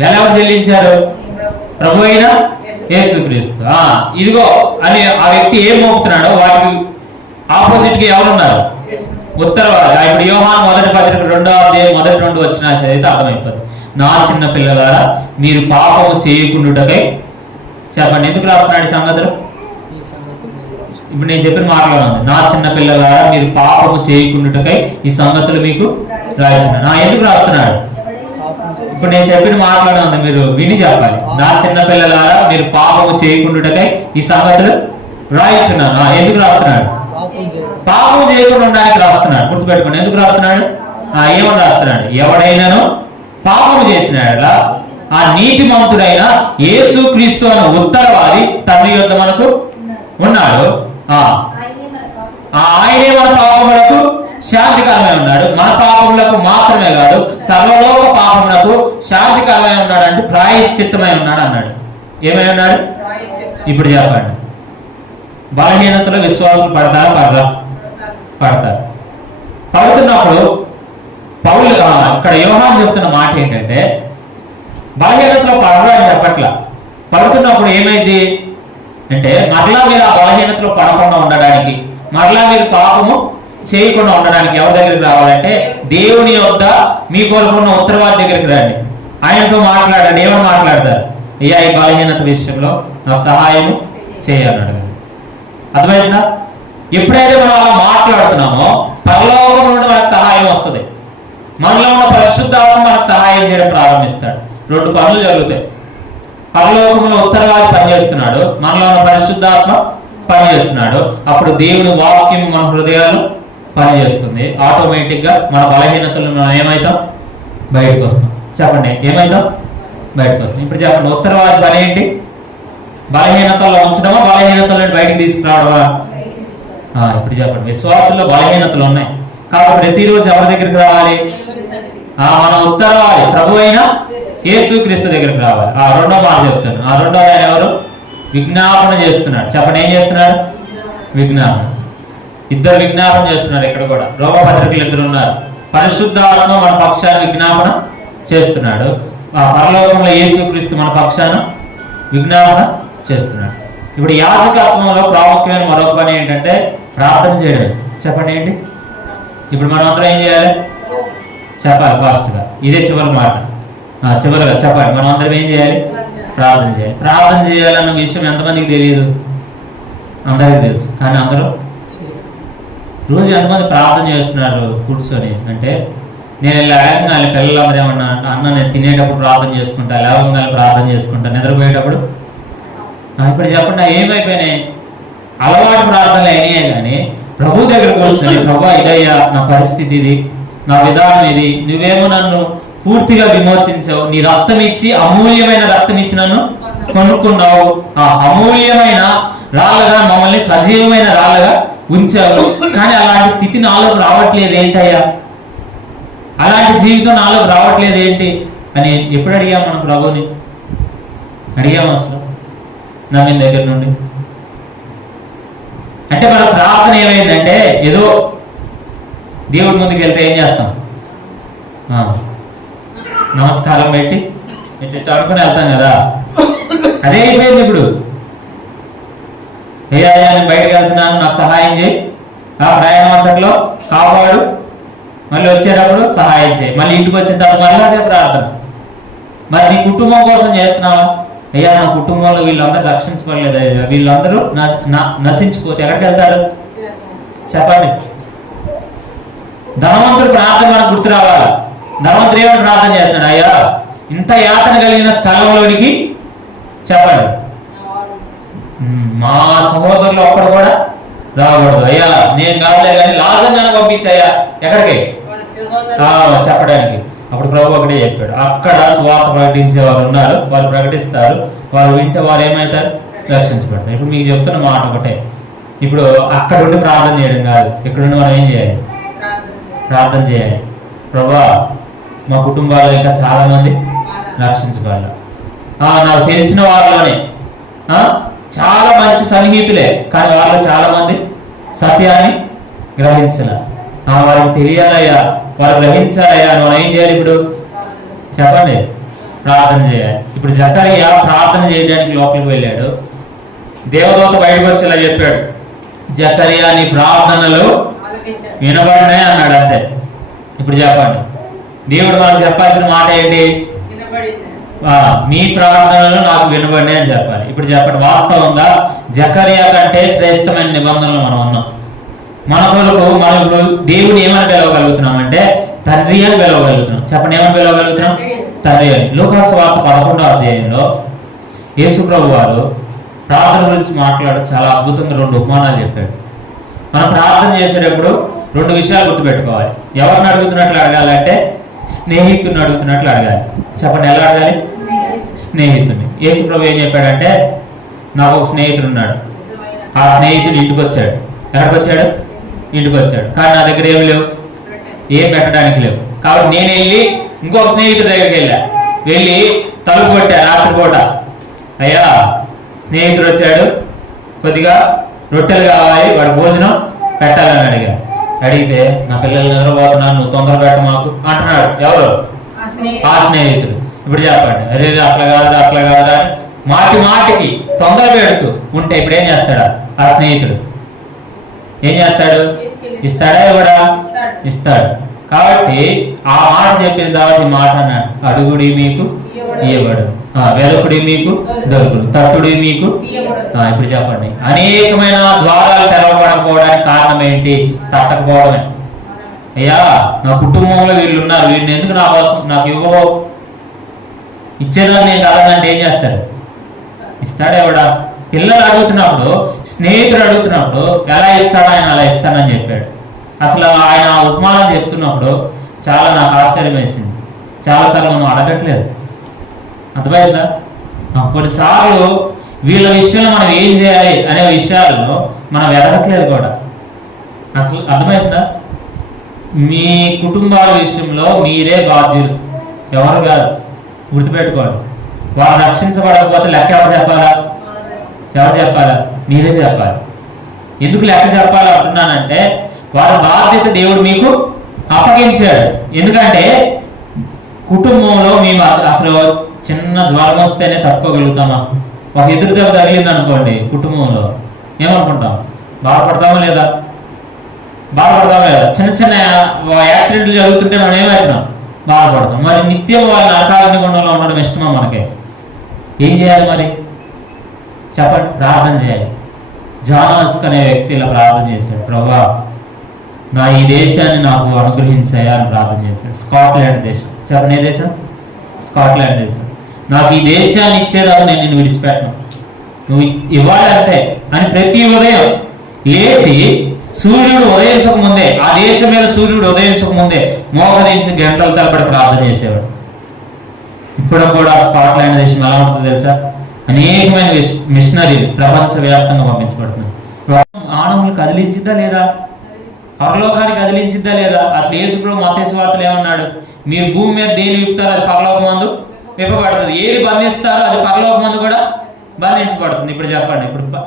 వెల ఎవరు చెల్లించారు? ప్రభు అయిన యేసుక్రీస్తు. ఇదిగో అని ఆ వ్యక్తి ఏం మోపుతున్నాడో వాటికి ఆపోజిట్ గా ఎవరున్నారు? ఉత్తరవాది. ఇప్పుడు యోహాను మొదటి పత్రిక 2వ అధ్యాయం మొదటి 2 వచ్చిన చదివితే అర్థమైపోతుంది. నా చిన్న పిల్లలారా మీరు పాపము చేయకుండుటకై, చెప్పండి ఎందుకు రాస్తున్నాడు ఈ సంగతులు? ఇప్పుడు నేను చెప్పిన మాటలో ఉంది, నా చిన్న పిల్లలారా మీరు పాపము చేయకుండుటకై ఈ సంగతులు మీకు రాస్తున్నాను. ఎందుకు రాస్తున్నాడు? ఇప్పుడు నేను చెప్పిన మాటలోనే ఉంది, మీరు విని చెప్పాలి. నా చిన్న పిల్లలారా మీరు పాపము చేయకుండుటకై ఈ సంగతులు రాయిచున్నాను. ఎందుకు రాస్తున్నాడు? పాపం చేయకుండా ఉండడానికి రాస్తున్నాడు. గుర్తుపెట్టుకోండి. ఎందుకు రాస్తున్నాడు? ఏమని రాస్తున్నాడు? ఎవడైనాను పాపము చేసినాడలా ఆ నీతిమంతుడైన యేసుక్రీస్తు అనే ఉత్తరవాది తండ్రి యొద్ద మనకు ఉన్నాడు. ఆయనే మన పాపములకు శాంతికరమై ఉన్నాడు. మన పాపములకు మాత్రమే కాదు, సర్వలోక పాపములకు శాంతికరమై ఉన్నాడు. అంటే ప్రాయశ్చిత్తమై ఉన్నాడు అన్నాడు. ఏమై ఉన్నాడు? ఇప్పుడు చెప్పండి. బలహీనతలో విశ్వాసం పడతారా? పడతారు. పడుతున్నప్పుడు పౌలు ఇక్కడ యోహాను చెప్తున్న మాట ఏంటంటే బలహీనతలో పడరా అని చెప్పట్లా. పడుతున్నప్పుడు ఏమైంది అంటే మరలా మీరు ఆ బలహీనతలో పడకుండా ఉండడానికి, మరలా మీరు పాపము చేయకుండా ఉండడానికి ఎవరి దగ్గరికి రావాలంటే దేవుని యొద్ద మీ కొరకున్న ఉత్తరవాది దగ్గరికి రండి. ఆయనతో మాట్లాడండి. ఏమని మాట్లాడతారు? అయ్యా ఈ బలహీనత విషయంలో నాకు సహాయం చేయాలన్నాడు. అర్థమైందా? ఎప్పుడైతే మనం అలా మాట్లాడుతున్నామో పరలోకం నుండి మనకు సహాయం వస్తుంది. మనలో ఉన్న పరిశుద్ధాత్మ మనకు సహాయం చేయడం ప్రారంభిస్తాడు. 2 పనులు జరుగుతాయి. పరలోకంలో ఉత్తరవాది పనిచేస్తున్నాడు, మనలో ఉన్న పరిశుద్ధాత్మ పనిచేస్తున్నాడు. అప్పుడు దేవుని వాక్యం మన హృదయాలు పనిచేస్తుంది. ఆటోమేటిక్ గా మన బలహీనతలు మనం ఏమవుతాం? బయటకు వస్తాం. చెప్పండి ఏమవుతాం? బయటకు వస్తాం. ఇప్పుడు చెప్పండి, ఉత్తరవాది పని ఏంటి? బలహీనతల్లో ఉంచడమా, బలహీనతలను బయటకు తీసుకురావడమా? ఇప్పుడు చెప్పండి. విశ్వాసంలో బలహీనతలు ఉన్నాయి కాబట్టి ప్రతిరోజు ఎవరి దగ్గరికి రావాలి? మన ఉత్తరవాది ప్రభు అయిన యేసుక్రీస్తు దగ్గరికి రావాలి. 2వ మాట చెప్తాను. 2వ ఆయన ఎవరు? విజ్ఞాపన చేస్తున్నాడు. చెప్పండి ఏం చేస్తున్నాడు? విజ్ఞాపన. ఇద్దరు విజ్ఞాపన చేస్తున్నారు. ఇక్కడ కూడా రోమపత్రికలు 2 ఉన్నారు. పరిశుద్ధాత్మ మన పక్షాన విజ్ఞాపన చేస్తున్నాడు. పరలోకంలో యేసుక్రీస్తు మన పక్షాన విజ్ఞాపన చేస్తున్నాడు. ఇప్పుడు యాజకత్వంలో ప్రాముఖ్యమైన మరొక పని ఏంటంటే ప్రార్థన చేయడం. చెప్పండి ఏంటి? ఇప్పుడు మనం అందరం ఏం చేయాలి? చెప్పాలి ఫాస్ట్గా. ఇదే చివరి మాట. చివరిగా చెప్పండి. మనం అందరం ఏం చేయాలి? ప్రార్థన చేయాలి. ప్రార్థన చేయాలన్న విషయం ఎంతమందికి తెలియదు? అందరికీ తెలుసు. కానీ అందరూ రోజు ఎంతమంది ప్రార్థన చేస్తున్నారు కూర్చొని అంటే, నేను లేవగానే పిల్లలందరూ ఏమన్నా అన్న నేను తినేటప్పుడు ప్రార్థన చేసుకుంటా, లేవగానే ప్రార్థన చేసుకుంటా, నిద్రపోయేటప్పుడు. ఇప్పుడు చెప్పండి ఏమైపోయినాయి? అలవాటు ప్రార్థనలు అయినాయే కానీ ప్రభు దగ్గర కూర్చొని ప్రభు ఇదయ్యా నా పరిస్థితి ఇది, నా విధానం ఇది, నువ్వేమో నన్ను పూర్తిగా విమోచించావు, నీ రక్తం ఇచ్చి అమూల్యమైన రక్తం ఇచ్చి నన్ను కొనుక్కున్నావు, ఆ అమూల్యమైన రాళ్ళగా మమ్మల్ని సజీవమైన రాళ్ళగా ఉంచావు, కానీ అలాంటి స్థితి నాలోకి రావట్లేదు ఏంటయ్యా, అలాంటి జీవితం నాలోకి రావట్లేదు ఏంటి అని ఎప్పుడు అడిగాం మనం ప్రభుని? అడిగాము అసలు నమ్మిన దగ్గర నుండి? అంటే మన ప్రార్థన ఏమైందంటే ఏదో దేవుడి ముందుకు వెళ్తే ఏం చేస్తాం? నమస్కారం పెట్టి ఇట్లా అనుకుని వెళ్తాం కదా, అదే అయిపోయింది. ఇప్పుడు ఏ అయ్యా నేను బయటకు వెళ్తున్నాను, నాకు సహాయం చేయి, ఆ ప్రయాణం అంతట్లో కాపాడు, మళ్ళీ వచ్చేటప్పుడు సహాయం చేయి, మళ్ళీ ఇంటికి వచ్చిన తర్వాత మళ్ళీ అదే ప్రార్థన. మరి నీ కుటుంబం కోసం చేస్తున్నావా? అయ్యా నా కుటుంబంలో వీళ్ళందరూ రక్షించబడలేదు అయ్యా, వీళ్ళందరూ నశించిపోతే ఎక్కడికి వెళ్తారు? చెప్పండి. ధనవంతుడు ప్రార్థన మనకు గుర్తు రావాలా? ధనవంతుడు ఏమని ప్రార్థన చేస్తున్నాడు? అయ్యా ఇంత యాతన కలిగిన స్థలంలోనికి చెప్పండి మా సహోదరులు ఒక్కడు కూడా రాకూడదు, అయ్యా నేను కాదులే కానీ లాజర్ని పంపించాయా ఎక్కడికి చెప్పడానికి. అప్పుడు ప్రభు ఒకటే చెప్పాడు, అక్కడ స్వార్థ ప్రకటించే వారు ఉన్నారు, వాళ్ళు ప్రకటిస్తారు, వాళ్ళు వింటే వారు ఏమవుతారు? రక్షించబడతారు. ఇప్పుడు మీకు చెప్తున్న మాట ఒకటే, ఇప్పుడు అక్కడ ఉండి ప్రార్థన చేయడం కాదు, ఇక్కడుండి మనం ఏం చేయాలి? ప్రార్థన చేయాలి. ప్రభా మా కుటుంబాల్లో ఇంకా చాలా మంది రక్షించబడాలి. నాకు తెలిసిన వారిలోనే చాలా మంచి సన్నిహితులే, కానీ వాళ్ళు చాలా మంది సత్యాన్ని గ్రహించాల. వారికి తెలియాలయ్యా, వారు గ్రహించాలయ్యా. మనం ఏం చేయాలి ఇప్పుడు చెప్పండి? ప్రార్థన చేయాలి. ఇప్పుడు జకరియా ప్రార్థన చేయడానికి లోపలికి వెళ్ళాడు. దేవదూత బయటకు వచ్చి ఇలా చెప్పాడు, జకరియా నీ ప్రార్థనలు వినబడినాయి అన్నాడు. అంతే. ఇప్పుడు చెప్పండి, దేవుడు మనకు చెప్పాల్సిన మాట ఏంటి? మీ ప్రార్థనలు నాకు వినబడినాయి అని చెప్పాలి. ఇప్పుడు చెప్పండి, వాస్తవంగా జకరియా కంటే శ్రేష్టమైన నిబంధనలు మనం ఉన్నాం. మన కొరకు మనం ఇప్పుడు దేవుని ఏమని పిలవగలుగుతున్నాం అంటే తండ్రి అని పిలవగలుగుతున్నాం. చెప్పండి, ఏమని పిలవగలుగుతున్నాం? తండ్రి అని. లూకాసు వార్త 11వ అధ్యాయంలో యేసు ప్రభు వారు ప్రార్థన గురించి మాట్లాడు చాలా అద్భుతంగా 2 ఉపమానాలు చెప్పాడు. మనం ప్రార్థన చేసేటప్పుడు 2 విషయాలు గుర్తుపెట్టుకోవాలి. ఎవరిని అడుగుతున్నట్లు అడగాలంటే స్నేహితుడిని అడుగుతున్నట్లు అడగాలి. చెప్పండి, ఎలా అడగాలి? స్నేహితుడిని. యేసు ప్రభు ఏం చెప్పాడంటే, నాకు ఒక స్నేహితుడు ఉన్నాడు, ఆ స్నేహితుడు ఇంటికి వచ్చాడు. ఎక్కడికి వచ్చాడు? ఇంటికి వచ్చాడు. కానీ నా దగ్గర ఏమి లేవు, ఏం పెట్టడానికి లేవు. కాబట్టి నేను వెళ్ళి ఇంకొక స్నేహితుడి దగ్గరికి వెళ్ళి తలుపు కొట్టా రాత్రిపూట. అయ్యా, స్నేహితుడు వచ్చాడు, కొద్దిగా రొట్టెలు కావాలి, వాడు భోజనం పెట్టాలని అడిగితే నా పిల్లలు నిద్రపోతున్నాను, నువ్వు తొందర పెట్ట మాకు అంటున్నాడు. ఎవరు? ఆ స్నేహితుడు. ఇప్పుడు చెప్పండి, అరే అట్లా కాదా అని మాటికి తొందర పెడుతూ ఉంటే ఇప్పుడు ఏం చేస్తాడా ఆ స్నేహితుడు? ఏం చేస్తాడు? ఇస్తాడా? ఇవ్వడా? ఇస్తాడు. కాబట్టి ఆ మాట చెప్పిన తర్వాత ఈ మాట అన్నాడు, అడుగుడి మీకు ఇవ్వబడు, వెలుకుడి మీకు దొరుకుడు, తట్టుడి మీకు. ఇప్పుడు చెప్పండి, అనేకమైన ద్వారాలు తెరవబడకపోవడానికి కారణం ఏంటి? తట్టకపోవడమే. అయ్యా, నా కుటుంబంలో వీళ్ళు ఉన్నారు, వీళ్ళని ఎందుకు నా కోసం నాకు ఇవ్వవో? ఇచ్చేదాన్ని నేను కాదంటే ఏం చేస్తాడు? ఇస్తాడు. ఎవడా? పిల్లలు అడుగుతున్నప్పుడు, స్నేహితుడు అడుగుతున్నప్పుడు ఎలా ఇస్తాడో ఆయన అలా ఇస్తానని చెప్పాడు. అసలు ఆయన ఉపమానం చెప్తున్నప్పుడు చాలా నాకు ఆశ్చర్యం వేసింది. చాలాసార్లు మనం అడగట్లేదు, అర్థమైందా? కొన్నిసార్లు వీళ్ళ విషయంలో మనం ఏం చేయాలి అనే విషయాల్లో మనం ఎదగట్లేదు కూడా. అసలు అర్థమైందా? మీ కుటుంబాల విషయంలో మీరే బాధ్యులు, ఎవరు కాదు. గుర్తుపెట్టుకోండి. వారు రక్షించబడకపోతే లెక్క ఎవరు చెప్పాలా? మీరే చెప్పాలి. ఎందుకు లెక్క చెప్పాలి అంటున్నానంటే, వారి బాధ్యత దేవుడు మీకు అప్పగించాడు. ఎందుకంటే కుటుంబంలో మేము అసలు చిన్న జ్వరం వస్తేనే తట్టుకోగలుగుతామా? ఒక ఎదురు దెబ్బ తగిలింది అనుకోండి కుటుంబంలో, ఏమనుకుంటాం? బాధపడతామా లేదా? చిన్న చిన్న యాక్సిడెంట్లు జరుగుతుంటే మనం ఏమవుతున్నాం? బాధపడతాం. మరి నిత్యం వాళ్ళ నరకాగ్నిగుండంలో ఉండడం ఇష్టమా మనకి? ఏం చేయాలి మరి చెప్పండి? ప్రార్థన చేయాలి. జానాస్క్ అనే వ్యక్తి ఇలా ప్రార్థన చేశాడు, ప్రభువా నా ఈ దేశాన్ని నాకు అనుగ్రహించాయా అని ప్రార్థన చేశాడు. స్కాట్లాండ్ దేశం. చెప్పండి, ఏ దేశం? స్కాట్లాండ్ దేశం. నాకు ఈ దేశాన్ని ఇచ్చేదాకా నేను నిన్ను విడిచిపెట్టను, నువ్వు ఇవ్వాలంతే అని ప్రతి ఉదయం లేచి సూర్యుడు ఉదయించక ముందే, ఆ దేశం మీద సూర్యుడు ఉదయించక ముందే మోకరించి గంటల తరబడి ప్రార్థన చేసేవాడు. ఇప్పుడు కూడా స్కాట్లాండ్ దేశం ఎలా ఉంటుందో తెలుసా? అనేకమైన మిషనరీలు ప్రపంచవ్యాప్తంగా పంపించబడుతున్నాయి. ఆనవులు కదిలించిద్దా లేదా? పరలోకానికి కదిలించిద్దా లేదా? అసలు యేసుప్రభు మత్తయి సువార్తలో ఏమన్నాడు? మీరు భూమి మీద దేని విప్పుతారో అది పరలోకమందు విప్పబడుతుంది, ఏది బంధిస్తారో అది పరలోకమందు కూడా బంధించబడుతుంది. ఇప్పుడు చెప్పండి, ఇప్పుడు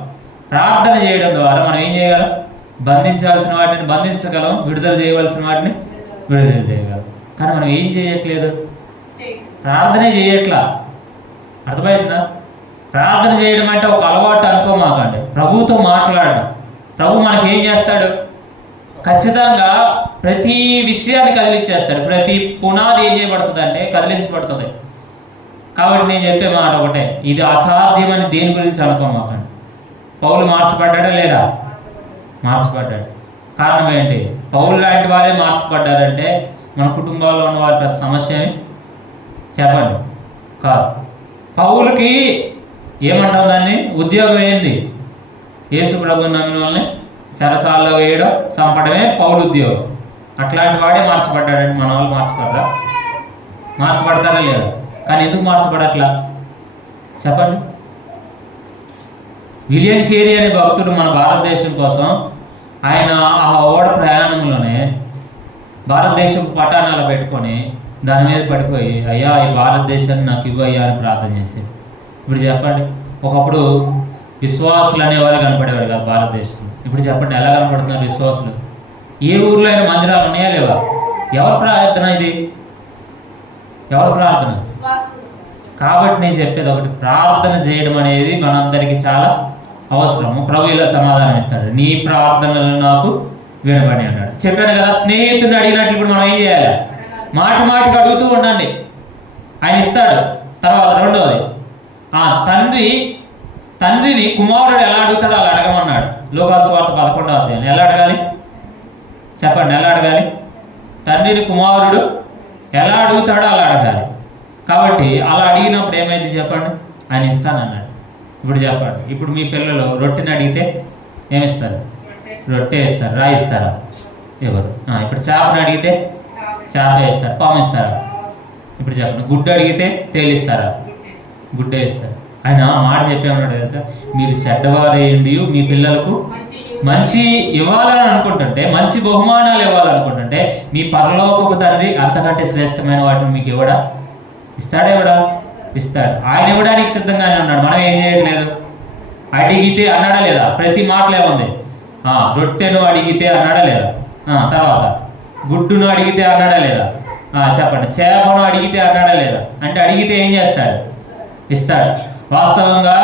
ప్రార్థన చేయడం ద్వారా మనం ఏం చేయగలం? బంధించాల్సిన వాటిని బంధించగలం, విడుదల చేయవలసిన వాటిని విడుదల చేయగలం. కానీ మనం ఏం చేయట్లేదు, ప్రార్థనే చేయట్లా. అర్థమైందా? ప్రార్థన చేయడం అంటే ఒక అలవాటు అనుకోమాకండి. ప్రభుతో మాట్లాడడం. ప్రభు మనకి ఏం చేస్తాడు? ఖచ్చితంగా ప్రతి విషయాన్ని కదిలించేస్తాడు. ప్రతి పునాది ఏం చేయబడుతుంది అంటే కదిలించబడుతుంది. కాబట్టి నేను చెప్పే మాట ఒకటే, ఇది అసాధ్యమని దేని గురించి అనుకోమాకండి. పౌలు మార్చబడ్డా లేదా? మార్చబడ్డాడు. కారణం ఏంటి? పౌలు లాంటి వారే మార్చబడ్డారంటే మన కుటుంబాల్లో ఉన్న వారి పెద్ద సమస్య అని చెప్పండి కాదు. పౌలుకి ఏమంటాం దాన్ని? ఉద్యోగం ఏంది? యేసు ప్రభువుని నమ్మిన వాళ్ళని చెరసాల్లో వేయడం, చంపడమే పౌలు ఉద్యోగం. అట్లాంటి వాడే మార్చబడ్డాడంటే మన వాళ్ళు మార్చబడతారా లేదా? కానీ ఎందుకు మార్చబడట్లా చెప్పండి? విలియం కేరీ అనే భక్తుడు మన భారతదేశం కోసం ఆయన ఆ ఓడ ప్రయాణంలోనే భారతదేశం పటానాలు పెట్టుకొని దాని మీద పడిపోయి, అయ్యా ఈ భారతదేశాన్ని నాకు ఇవ్వయ్యా అని ప్రార్థన చేసి. ఇప్పుడు చెప్పండి, ఒకప్పుడు విశ్వాసులు అనేవాళ్ళు కనపడేవాడు కాదు భారతదేశంలో. ఇప్పుడు చెప్పండి, ఎలా కనపడుతున్నారు విశ్వాసులు? ఏ ఊర్లో అయినా మందిరాలు ఉన్నాయా లేవా? ఎవరి ప్రార్థన ఇది? ఎవరి ప్రార్థన? కాబట్టి నేను చెప్పేది ఒకటి, ప్రార్థన చేయడం అనేది మనందరికీ చాలా అవసరము. ప్రభు ఇలా సమాధానం ఇస్తాడు, నీ ప్రార్థనలు నాకు వినబడి అన్నాడు. చెప్పాను కదా, స్నేహితుడిని అడిగినట్లు ఇప్పుడు మనం ఏం చేయాలి? మాటి మాటికి అడుగుతూ ఉండండి, ఆయన ఇస్తాడు. తర్వాత రెండవది, తండ్రిని కుమారుడు ఎలా అడుగుతాడో అలా అడగమన్నాడు. లోకాసు వార్త 11వ అధ్యాయం. ఎలా అడగాలి చెప్పండి? ఎలా అడగాలి? తండ్రిని కుమారుడు ఎలా అడుగుతాడో అలా అడగాలి. కాబట్టి అలా అడిగినప్పుడు ఏమైంది చెప్పండి? ఆయన ఇస్తానన్నాడు. ఇప్పుడు చెప్పండి, ఇప్పుడు మీ పిల్లలు రొట్టెని అడిగితే ఏమిస్తారు? రొట్టె ఇస్తారు. రాయి ఇస్తారా? ఎవరు? ఇప్పుడు చేపను అడిగితే చేప ఇస్తారు. పాము ఇస్తారా? ఇప్పుడు చెప్పండి, గుడ్డు అడిగితే తేలిస్తారా? గుడ్డే ఇస్తారు. ఆయన మాట చెప్పేమన్నాడు తెలుసా, మీరు చెడ్డవారేయండి మీ పిల్లలకు మంచి ఇవ్వాలని అనుకుంటుంటే, మంచి బహుమానాలు ఇవ్వాలనుకుంటుంటే, మీ పరలోకపు తండ్రి అంతకంటే శ్రేష్టమైన వాటిని మీకు ఇవ్వడా? ఇస్తాడా? ఇవ్వడా? ఇస్తాడు. ఆయన ఇవ్వడానికి సిద్ధంగానే ఉన్నాడు. మనం ఏం చేయట్లేదు. అడిగితే అన్నాడా లేదా? ప్రతి మాటలో ఏముంది? రొట్టెను అడిగితే అన్నాడా లేదా? తర్వాత గుడ్డును అడిగితే అన్నాడా లేదా? చెప్పండి, చేపను అడిగితే అన్నాడా లేదా? అంటే అడిగితే ఏం చేస్తాడు? ఇస్తాడు. వాస్తవంగా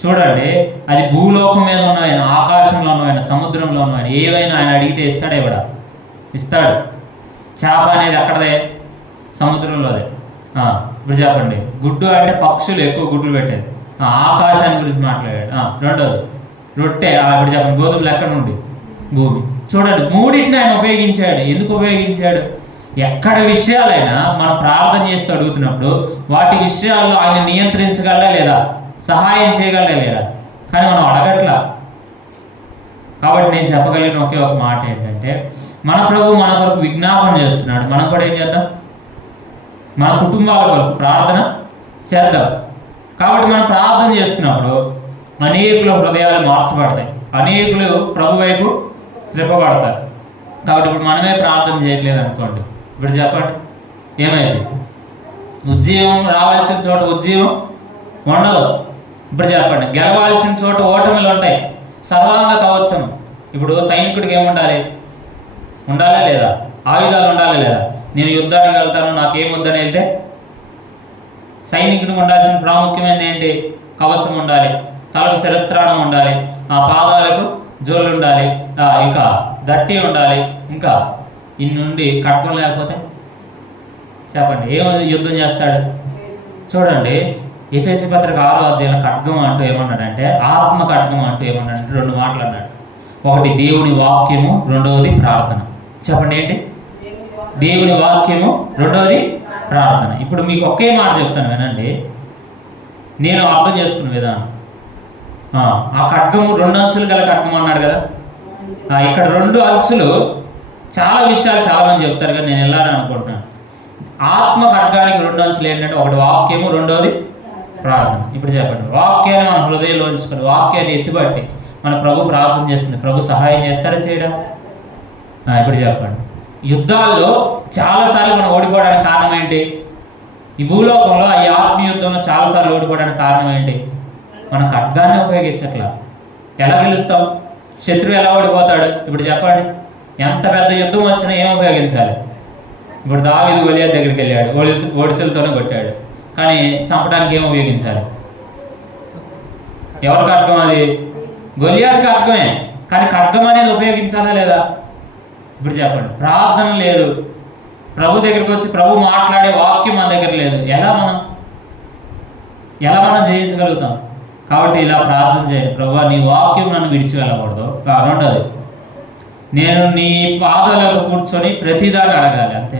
చూడండి, అది భూలోకం మీద ఉన్నవైన, ఆకాశంలో ఉన్నవైన, సముద్రంలో ఉన్నవైన ఏవైనా ఆయన అడిగితే ఇస్తాడే ఇవ్వడా? ఇస్తాడు. చేప అనేది అక్కడదే, సముద్రంలోదే. ఇప్పుడు చెప్పండి, గుడ్డు అంటే పక్షులు ఎక్కువ గుడ్లు పెట్టేది, ఆకాశాన్ని గురించి మాట్లాడాడు. రెండోది రొట్టె, ఇప్పుడు చెప్పండి, గోధుమలు ఎక్కడ నుండి? భూమి. చూడండి, మూడింటిని ఆయన ఉపయోగించాడు. ఎందుకు ఉపయోగించాడు? ఎక్కడ విషయాలైనా మనం ప్రార్థన చేస్తూ అడుగుతున్నప్పుడు వాటి విషయాల్లో ఆయన నియంత్రించగలడా లేదా? సహాయం చేయగలడా లేదా? కానీ మనం అడగట్లా. కాబట్టి నేను చెప్పగలిగిన ఒకే ఒక మాట ఏంటంటే, మన ప్రభు మన కొరకు విజ్ఞాపన చేస్తున్నాడు. మనం కూడా ఏం చేద్దాం? మన కుటుంబాల కొరకు ప్రార్థన చేద్దాం. కాబట్టి మనం ప్రార్థన చేస్తున్నప్పుడు అనేకుల హృదయాలు మార్చబడతాయి, అనేకులు ప్రభు వైపు త్రిప్పబడతారు. కాబట్టి ఇప్పుడు మనమే ప్రార్థన చేయట్లేదు అనుకోండి, ఇప్పుడు చెప్పండి ఏమైంది? ఉజ్జీవం రావాల్సిన చోట ఉజ్జీవం ఉండదు. ఇప్పుడు చెప్పండి, గెలవాల్సిన చోట ఓటమిలు ఉంటాయి. సర్వాంగ కవచం, ఇప్పుడు సైనికుడికి ఏముండాలి? ఉండాలా లేదా? ఆయుధాలు ఉండాలా లేదా? నేను యుద్ధానికి వెళ్తాను, నాకేం వద్దని వెళ్తే సైనికుడికి ఉండాల్సిన ప్రాముఖ్యమైనది ఏంటి? కవచం ఉండాలి, తలకు శిరస్త్రాణం ఉండాలి, పాదాలకు జోళ్ళు ఉండాలి, ఇంకా దట్టి ఉండాలి, ఇంకా ఇన్నుండి కట్టుకోని లేకపోతే చెప్పండి ఏమో యుద్ధం చేస్తాడు. చూడండి, ఎఫెసీ పత్రిక 6వ అధ్యాయంలో ఖడ్గం అంటూ ఏమన్నాడంటే, ఆత్మ ఖడ్గం అంటూ ఏమన్నాడంటే 2 మాటలు అన్నాడు. ఒకటి దేవుని వాక్యము, రెండవది ప్రార్థన. చెప్పండి ఏంటి? దేవుని వాక్యము, రెండవది ప్రార్థన. ఇప్పుడు మీకు ఒకే మాట చెప్తాను వినండి, నేను అర్థం చేసుకున్న విధానం. ఆ ఖడ్గము 2 అంచులు గల ఖడ్గం అన్నాడు కదా. ఇక్కడ 2 అంచులు, చాలా విషయాలు చాలా మంది చెప్తారు కానీ నేను వెళ్ళాలని అనుకుంటున్నాను. ఆత్మ ఖడ్గానికి 2 అంచులు ఏంటంటే, ఒకటి వాక్యము, రెండవది ప్రార్థన. ఇప్పుడు చెప్పండి, వాక్యాన్ని మన హృదయంలో ఉంచుకొని వాక్యాన్ని ఎత్తిపట్టి మన ప్రభు ప్రార్థన చేస్తుంది. ప్రభు సహాయం చేస్తారా చేయడం? ఇప్పుడు చెప్పండి, యుద్ధాల్లో చాలాసార్లు మనం ఓడిపోవడానికి కారణం ఏంటి? ఈ భూలోకంలో ఈ ఆత్మీయ యుద్ధంలో చాలాసార్లు ఓడిపోవడానికి కారణం ఏంటి? మన ఖడ్గాన్ని ఉపయోగించట్లా. ఎలా గెలుస్తాం? శత్రువు ఎలా ఓడిపోతాడు? ఇప్పుడు చెప్పండి, ఎంత పెద్ద యుద్ధం వచ్చినా ఏం ఉపయోగించాలి? ఇప్పుడు దావీదు గొలియాతు దగ్గరికి వెళ్ళాడు, ఒడిసెలతోనే కొట్టాడు, కానీ చంపడానికి ఏం ఉపయోగించాలి? ఎవరి ఖడ్గం అది? గొలియాతు ఖడ్గమే, కానీ ఖడ్గం అనేది ఉపయోగించాలా లేదా? ఇప్పుడు చెప్పండి, ప్రార్థన లేదు, ప్రభు దగ్గరికి వచ్చి ప్రభు మాట్లాడే వాక్యం మన దగ్గర లేదు, ఎలా మనం జయించగలుగుతాం? కాబట్టి ఇలా ప్రార్థన చేయండి, ప్రభు నీ వాక్యం నన్ను విడిచి వెళ్ళకూడదు. రెండోది, నేను నీ పాదాలతో కూర్చొని ప్రతిదాన్ని అడగాలి, అంతే.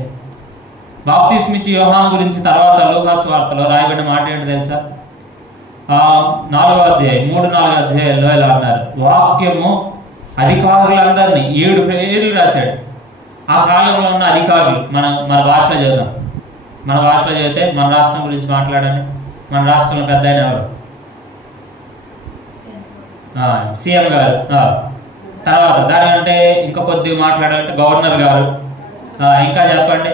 బాప్తిస్మిచ్చి యోహాను గురించి తర్వాత లూకాసు వార్తలో రాయబడిన మాట ఏంటో తెలుసా? 4వ అధ్యాయం 3-4 అధ్యాయాల్లో ఇలా అన్నారు, వాక్యము అధికారులందరినీ 7 పేర్లు రాశాడు. ఆ కాలంలో ఉన్న అధికారులు మన భాషలో చదువుతాం. మన భాషలో చదివితే మన రాష్ట్రం గురించి మాట్లాడండి. మన రాష్ట్రంలో పెద్ద ఆయన ఎవరు? సీఎం గారు. తర్వాత దాని అంటే ఇంకా కొద్దిగా మాట్లాడాలంటే గవర్నర్ గారు. ఇంకా చెప్పండి,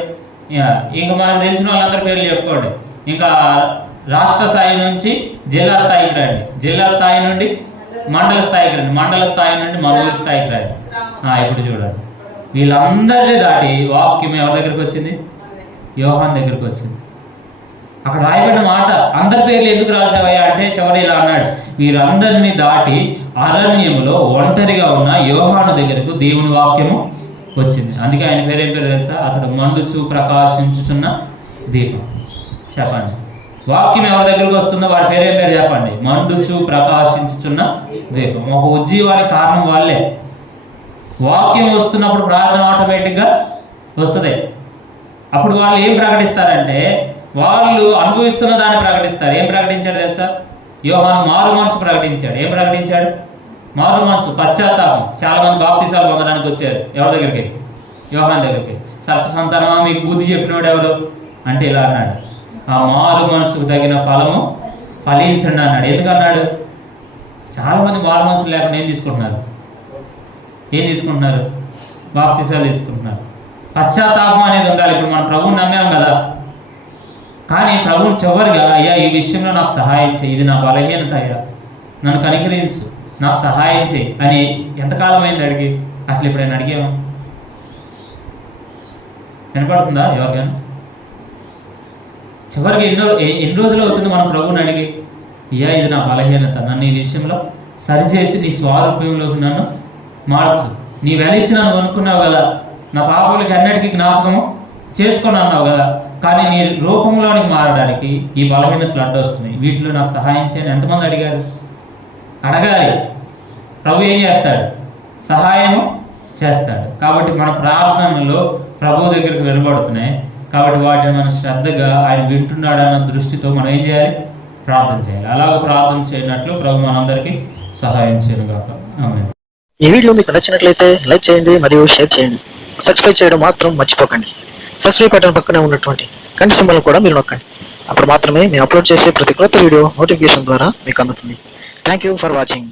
ఇంకా మనకు తెలిసిన వాళ్ళందరి పేర్లు చెప్పుకోండి. ఇంకా రాష్ట్ర స్థాయి నుంచి జిల్లా స్థాయికి రండి, జిల్లా స్థాయి నుండి మండల స్థాయికి రండి, మండల స్థాయి నుండి మన ఊరి స్థాయికి రండి. ఇప్పుడు చూడండి, వీళ్ళందరినీ దాటి వాక్యం ఎవరి దగ్గరికి వచ్చింది? యోహాను దగ్గరికి వచ్చింది. అక్కడ రాయబడిన మాట, అందరి పేర్లు ఎందుకు రాసావయ్యా అంటే చివరి ఇలా అన్నాడు, వీరందరినీ దాటి అరణ్యములో ఒంటరిగా ఉన్న యోహాను దగ్గరకు దేవుని వాక్యము వచ్చింది. అందుకే ఆయన పేరు ఏం పేరు తెలుసా? అతడు మండుచు ప్రకాశించుచున్న దీపం. చెప్పండి, వాక్యం ఎవరి దగ్గరికి వస్తుందో వాడి పేరు ఏం పేరు చెప్పండి? మండుచు ప్రకాశించుచున్న దీపం. ఒక ఉజ్జీవానికి కారణం వాళ్ళే. వాక్యం వస్తున్నప్పుడు ప్రార్థన ఆటోమేటిక్గా వస్తుంది. అప్పుడు వాళ్ళు ఏం ప్రకటిస్తారంటే, వాళ్ళు అనుభవిస్తున్న దాన్ని ప్రకటిస్తారు. ఏం ప్రకటించాడు తెలుసా? యోహాను మారు మనసు ప్రకటించాడు. ఏం ప్రకటించాడు? మారు మనసు, పశ్చాత్తాపం. చాలా మంది బాప్తిసాలు పొందడానికి వచ్చారు ఎవరి దగ్గరికి? యోహాను దగ్గరికి. సర్ప సంతానమా మీకు బుద్ధి చెప్పినవాడు ఎవరు అంటే ఇలా అన్నాడు, ఆ మారు మనసుకు తగిన ఫలము ఫలించండి అన్నాడు. ఎందుకన్నాడు? చాలా మంది మారు మనసులు లేకుండా ఏం తీసుకుంటున్నారు? బాప్తిసాలు తీసుకుంటున్నారు. పశ్చాత్తాపం అనేది ఉండాలి. ఇప్పుడు మనం ప్రభువుని నమ్మాం కదా, కానీ ప్రభువుని చివరిగా, అయ్యా ఈ విషయంలో నాకు సహాయం చేయి, ఇది నా బలహీనత అయ్యా, నన్ను కనికరించు, నాకు సహాయం చేయి అని ఎంతకాలం అయింది అడిగి? అసలు ఎప్పుడైనా అడిగామా? వినపడుతుందా ఎవరికైనా? చివరికి ఎన్ని రోజులు అవుతుంది మనం ప్రభువుని అడిగి, అయ్యా ఇది నా బలహీనత, నన్ను ఈ విషయంలో సరిచేసి నీ స్వారూప్యంలోకి నన్ను మార్చు, నీ వెలిచి నన్ను అనుకున్నావు కదా, నా పాపాలకి అన్నిటికీ జ్ఞాపకము చేసుకొని అన్నావు కదా, కానీ నీ రూపంలోనికి మారడానికి ఈ బలహీనతలు అడ్డొస్తున్నాయి, వీటిలో నాకు సహాయం చేయని ఎంతమంది అడిగారు? అడగాలి. ప్రభు ఏం చేస్తాడు? సహాయము చేస్తాడు. కాబట్టి మన ప్రార్థనలో ప్రభు దగ్గరికి వినబడుతున్నాయి. కాబట్టి వాటిని మనం శ్రద్ధగా ఆయన వింటున్నాడన్న దృష్టితో మనం ఏం చేయాలి? ప్రార్థన చేయాలి. అలాగ ప్రార్థన చేయనట్లు ప్రభు మనందరికీ సహాయం చేయను గాక. ఆమేన్. ఈ వీడియో మీకు నచ్చినట్లయితే లైక్ చేయండి మరియు షేర్ చేయండి. సబ్స్క్రైబ్ చేయడం మాత్రం మర్చిపోకండి. సబ్స్క్రైబ్ బటన్ పక్కనే ఉన్నటువంటి గంట సింబల్ కూడా మీరు నొక్కండి. అప్పుడు మాత్రమే మేము అప్లోడ్ చేసే ప్రతి కొత్త వీడియో నోటిఫికేషన్ ద్వారా మీకు అందుతుంది. Thank you for watching.